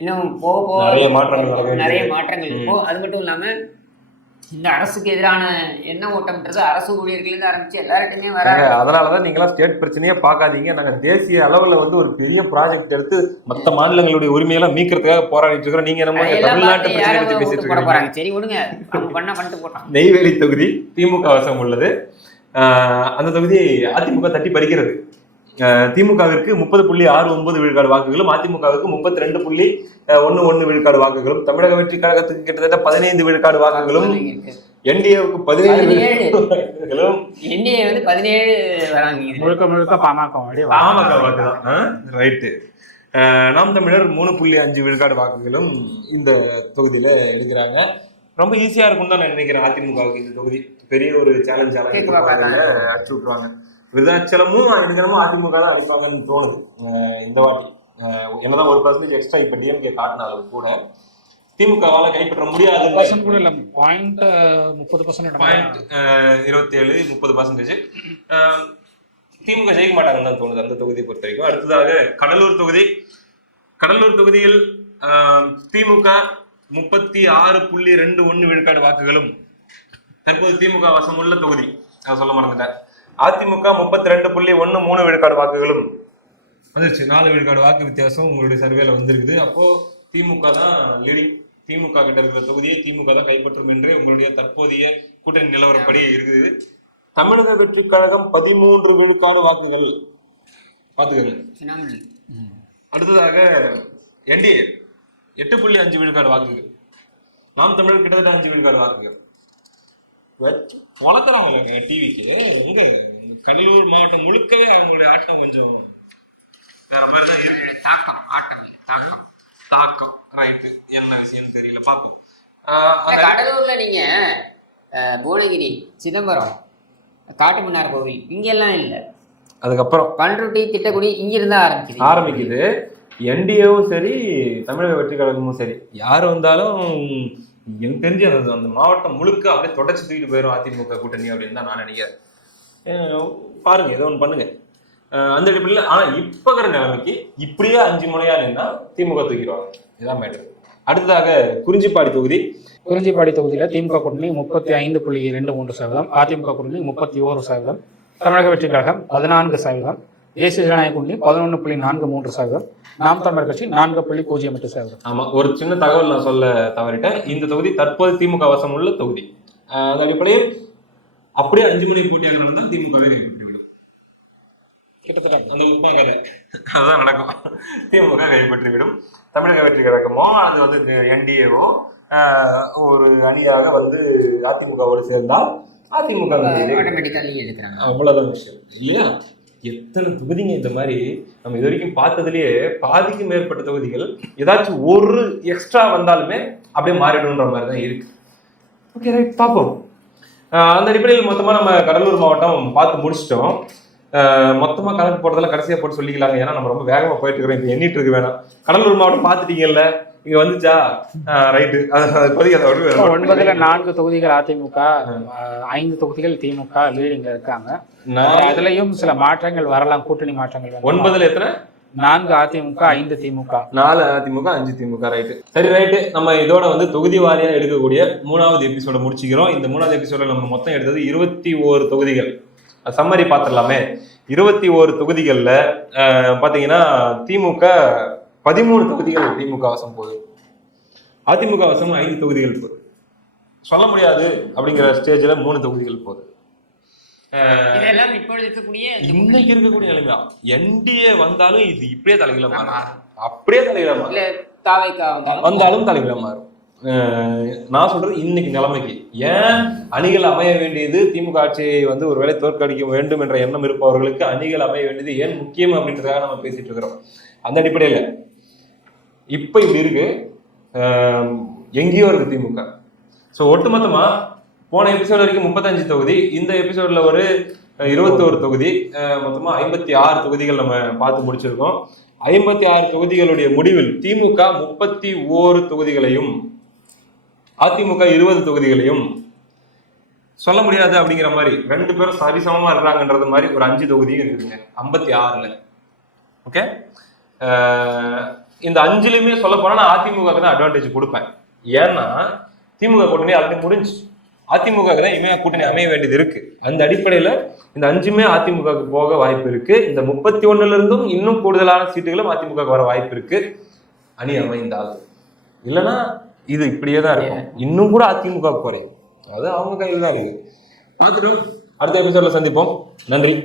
இன்னும் போக போக நிறைய மாற்றங்கள் இப்போ. அது மட்டும் இல்லாம இந்த அரசுக்கு எதிரான என்ன ஓட்டம்ன்றது அரசு ஊழியர்கள்லேருந்து ஆரம்பிச்சு எல்லார்ட்டுமே வராங்க. அதனாலதான் நீங்களாம் ஸ்டேட் பிரச்சனையே பார்க்காதீங்க. நாங்க தேசிய அளவுல வந்து ஒரு பெரிய ப்ராஜெக்ட் எடுத்து மற்ற மாநிலங்களுடைய உரிமையெல்லாம் மீட்கிறதுக்காக போராடிட்டு இருக்கிறோம். நீங்க நம்ம தமிழ்நாட்டு பிரச்சனை பத்தி பேசிட்டு இருக்காங்க. சரி விடுங்க, பண்ணிட்டு போட்டோம். நெய்வேலி தொகுதி திமுக வசம் உள்ளது. அந்த தொகுதி அதிமுக தட்டி பறிக்கிறது. திமுகவிற்கு 30.69 விழுக்காடு வாக்குகளும், அதிமுகவிற்கு 32.11 விழுக்காடு வாக்குகளும், தமிழக வெற்றி கழகத்துக்கு கிட்டத்தட்ட 15 விழுக்காடு வாக்குகளும், என்டிஏவுக்கு 17 வாக்குகளும், என்டிஏ வந்து 17 வராங்க. முழுக்க பாமக வாக்குதான். ரைட்டு. நாம் தமிழர் 3.5 விழுக்காடு வாக்குகளும் இந்த தொகுதியில எடுக்கிறாங்க. ரொம்ப ஈஸியா இருக்கும் தான் நான் நினைக்கிறேன். அதிமுகவுக்கு இந்த தொகுதி பெரிய ஒரு சேலஞ்ச் அடிச்சு விட்டுருவாங்க. விருதாச்சலமும் எடுக்கிறமோ அதிமுக தான் அடிப்பாங்கன்னு தோணுது இந்த வாட்டி. என்னதான் 1% எக்ஸ்ட்ரா இப்ப டிஎம்கே காட்டினாலும் கூட திமுகவால கைப்பற்ற முடியாது. 27-30% திமுக ஜெயிக்க மாட்டாங்கன்னு தான் தோணுது அந்த தொகுதியை பொறுத்த வரைக்கும். அடுத்ததாக கடலூர் தொகுதி. கடலூர் தொகுதியில் திமுக 36.21 விழுக்காடு வாக்குகளும், தற்போது திமுக வசம் உள்ள தொகுதி, அதை சொல்ல மறந்துட்டேன். அதிமுக 32.13 விழுக்காடு வாக்குகளும் வந்துருச்சு. 4 விழுக்காடு வாக்கு வித்தியாசம் உங்களுடைய சர்வேல வந்திருக்குது. அப்போ திமுக தான் லீடிங். திமுக கிட்ட இருக்கிற தொகுதியை திமுக தான் கைப்பற்றும் என்று உங்களுடைய தற்போதைய கூட்டணி நிலவரப்படி இருக்குது. தமிழக வெற்றி கழகம் 13 விழுக்காடு வாக்குகள். அடுத்ததாக என்டிஏ 8.5 விழுக்காடு வாக்குகள். நாம் தமிழர் கிட்டத்தட்ட 5 விழுக்காடு வாக்குகள். வளர்க்குறாங்க டிவிக்கு. எங்க கடலூர் மாவட்டம் முழுக்கவே அவங்களுடைய ஆட்டம் கொஞ்சம் வேற மாதிரி தான் இருக்கு. தாக்கம் ரைட்டு. என்ன விஷயம் தெரியல, பார்ப்போம். கடலூர்ல நீங்க புவனகிரி, சிதம்பரம், காட்டுமன்னார் கோவில் இங்கெல்லாம் இல்லை. அதுக்கப்புறம் பண்ருட்டி, திட்டக்குடி இங்கிருந்தா ஆரம்பிக்குது. என்டிஏவும் சரி தமிழக வெற்றி கழகமும் சரி யார் வந்தாலும் எனக்கு தெரிஞ்சு அந்த மாவட்டம் முழுக்க அப்படியே தொடச்சு தூக்கிட்டு போயிடும் அதிமுக கூட்டணி அப்படின்னு தான் நான் நினைக்கிறேன். பாருங்க, ஏதோ ஒன்று பண்ணுங்க அந்த அடிப்படையில். ஆனா இப்ப இருக்கிற நிலைமைக்கு இப்படியே 5 முனையா நின்னா திமுக தூக்கிடுவாங்க. இதான் மேட்டர். அடுத்ததாக குறிஞ்சிப்பாடி தொகுதி. குறிஞ்சிப்பாடி தொகுதியில திமுக கூட்டணி 35.23%, அதிமுக கூட்டணி 31%, தமிழக வெற்றி கழகம் 14%, தேசிய ஜனநாயக கூட்டணி 11.43%, நாம் தமிழர் கட்சி 4.08%. ஆமா, ஒரு சின்ன தகவல் நான் சொல்ல தவறிட்டேன். இந்த தொகுதி தற்போது திமுக வசம் உள்ள தொகுதி. அந்த அடிப்படையில் அப்படியே 5 முனை போட்டியாக நடந்தால் திமுகவே கைப்பற்றிவிடும். கிட்டத்தட்ட அந்த உண்மை கதை அதுதான் நடக்கும். திமுக கைப்பற்றிவிடும். தமிழக வெற்றி கழகமோ அது வந்து என்டிஏவோ ஒரு அணியாக வந்து அதிமுகவோடு சேர்ந்தால் அதிமுக அவ்வளவுதான் விஷயம் இல்லையா? எத்தனை தொகுதிங்க இந்த மாதிரி நம்ம இது வரைக்கும் பார்த்ததுலயே பாதிக்கும் மேற்பட்ட தொகுதிகள் ஏதாச்சும் ஒரு எக்ஸ்ட்ரா வந்தாலுமே அப்படியே மாறிடும்ன்ற மாதிரி தான் இருக்கு. ஓகே ரைட், பார்ப்போம். அந்த அடிப்படையில் மொத்தமா நம்ம கடலூர் மாவட்டம் பார்த்து முடிச்சிட்டோம். மொத்தமா கணக்கு போட்டதெல்லாம் கடைசியா போட்டு சொல்லிக்கலாங்க, ஏன்னா நம்ம ரொம்ப வேகமா போயிட்டு இருக்கிறோம். இப்ப எண்ணிட்டு இருக்கு வேணாம். கடலூர் மாவட்டம் பார்த்துட்டீங்கல்ல, இங்க வந்துச்சா? ரைட்டு. 9ல் 4 தொகுதிகள் அதிமுக, 5 தொகுதிகள் திமுக லீடிங்ல இருக்காங்க. அதுலயும் சில மாற்றங்கள் வரலாம், கூட்டணி மாற்றங்கள். 9ல் எத்தனை? 4 அதிமுக, 5 திமுக. 4 அதிமுக, 5 திமுக. ரைட்டு, சரி ரைட்டு. நம்ம இதோட வந்து தொகுதி வாரியா எடுக்கக்கூடிய 3வது எபிசோட முடிச்சுக்கிறோம். இந்த 3வது எபிசோட நம்ம மொத்தம் எடுத்தது 21 தொகுதிகள். சம்மரி பார்த்துடலாமே. 21 தொகுதிகள்ல பாத்தீங்கன்னா திமுக 13 தொகுதிகள் திமுக வசம் போகுது. அதிமுக வசம் 5 தொகுதிகள் போகுது. சொல்ல முடியாது அப்படிங்கிற ஸ்டேஜ்ல 3 தொகுதிகள் போகுது. இன்னைக்கு இருக்கக்கூடிய நிலைமையா என்டிஏ வந்தாலும் இது இப்படியே தலைகளை மாறும். அப்படியே தலைகளை வந்தாலும் தலைகளை மாறும். நான் சொல்றது இன்னைக்கு நிலைமைக்கு. ஏன் அணிகள் அமைய வேண்டியது, திமுக ஆட்சியை வந்து ஒருவேளை தோற்கடிக்க வேண்டும் என்ற எண்ணம் இருப்பவர்களுக்கு அணிகள் அமைய வேண்டியது ஏன் முக்கியம் அப்படின்றதுக்காக நம்ம பேசிட்டு இருக்கிறோம். அந்த அடிப்படையில இப்ப இப்படி இருக்கு, எங்கேயோ இருக்கு திமுக. ஸோ ஒட்டுமொத்தமா போன எபிசோட் வரைக்கும் 35 தொகுதி, இந்த எபிசோட்ல ஒரு 21 தொகுதி, மொத்தமா 56 தொகுதிகள் நம்ம பார்த்து முடிச்சிருக்கோம். 56 தொகுதிகளுடைய முடிவில் திமுக 31 தொகுதிகளையும் அதிமுக 20 தொகுதிகளையும் சொல்ல முடியாது அப்படிங்கிற மாதிரி 2 பேரும் சரிசமமா இருக்கிறாங்கன்றது மாதிரி ஒரு 5 தொகுதியும் இருக்குதுங்க 56ல. ஓகே, இந்த 5லுமே சொல்ல போனா நான் அதிமுக தான் அட்வான்டேஜ் கொடுப்பேன். ஏன்னா திமுக கூட்டணி ஆல்ரெடி முடிஞ்சு, அதிமுக தான் இனிமே கூட்டணி அமைய வேண்டியது இருக்கு. அந்த அடிப்படையில இந்த 5மே அதிமுகவுக்கு போக வாய்ப்பு இருக்கு. இந்த 31ல இருந்தும் இன்னும் கூடுதலான சீட்டுகளும் அதிமுக வர வாய்ப்பு இருக்கு, அணி அமைந்தால். இல்லைன்னா இது இப்படியே தான் இருக்கும், இன்னும் கூட அதிமுக குறையும். அது அவங்க கையில் தான் இருக்கு. பார்த்துட்டு அடுத்த எபிசோட்ல சந்திப்போம். நன்றி.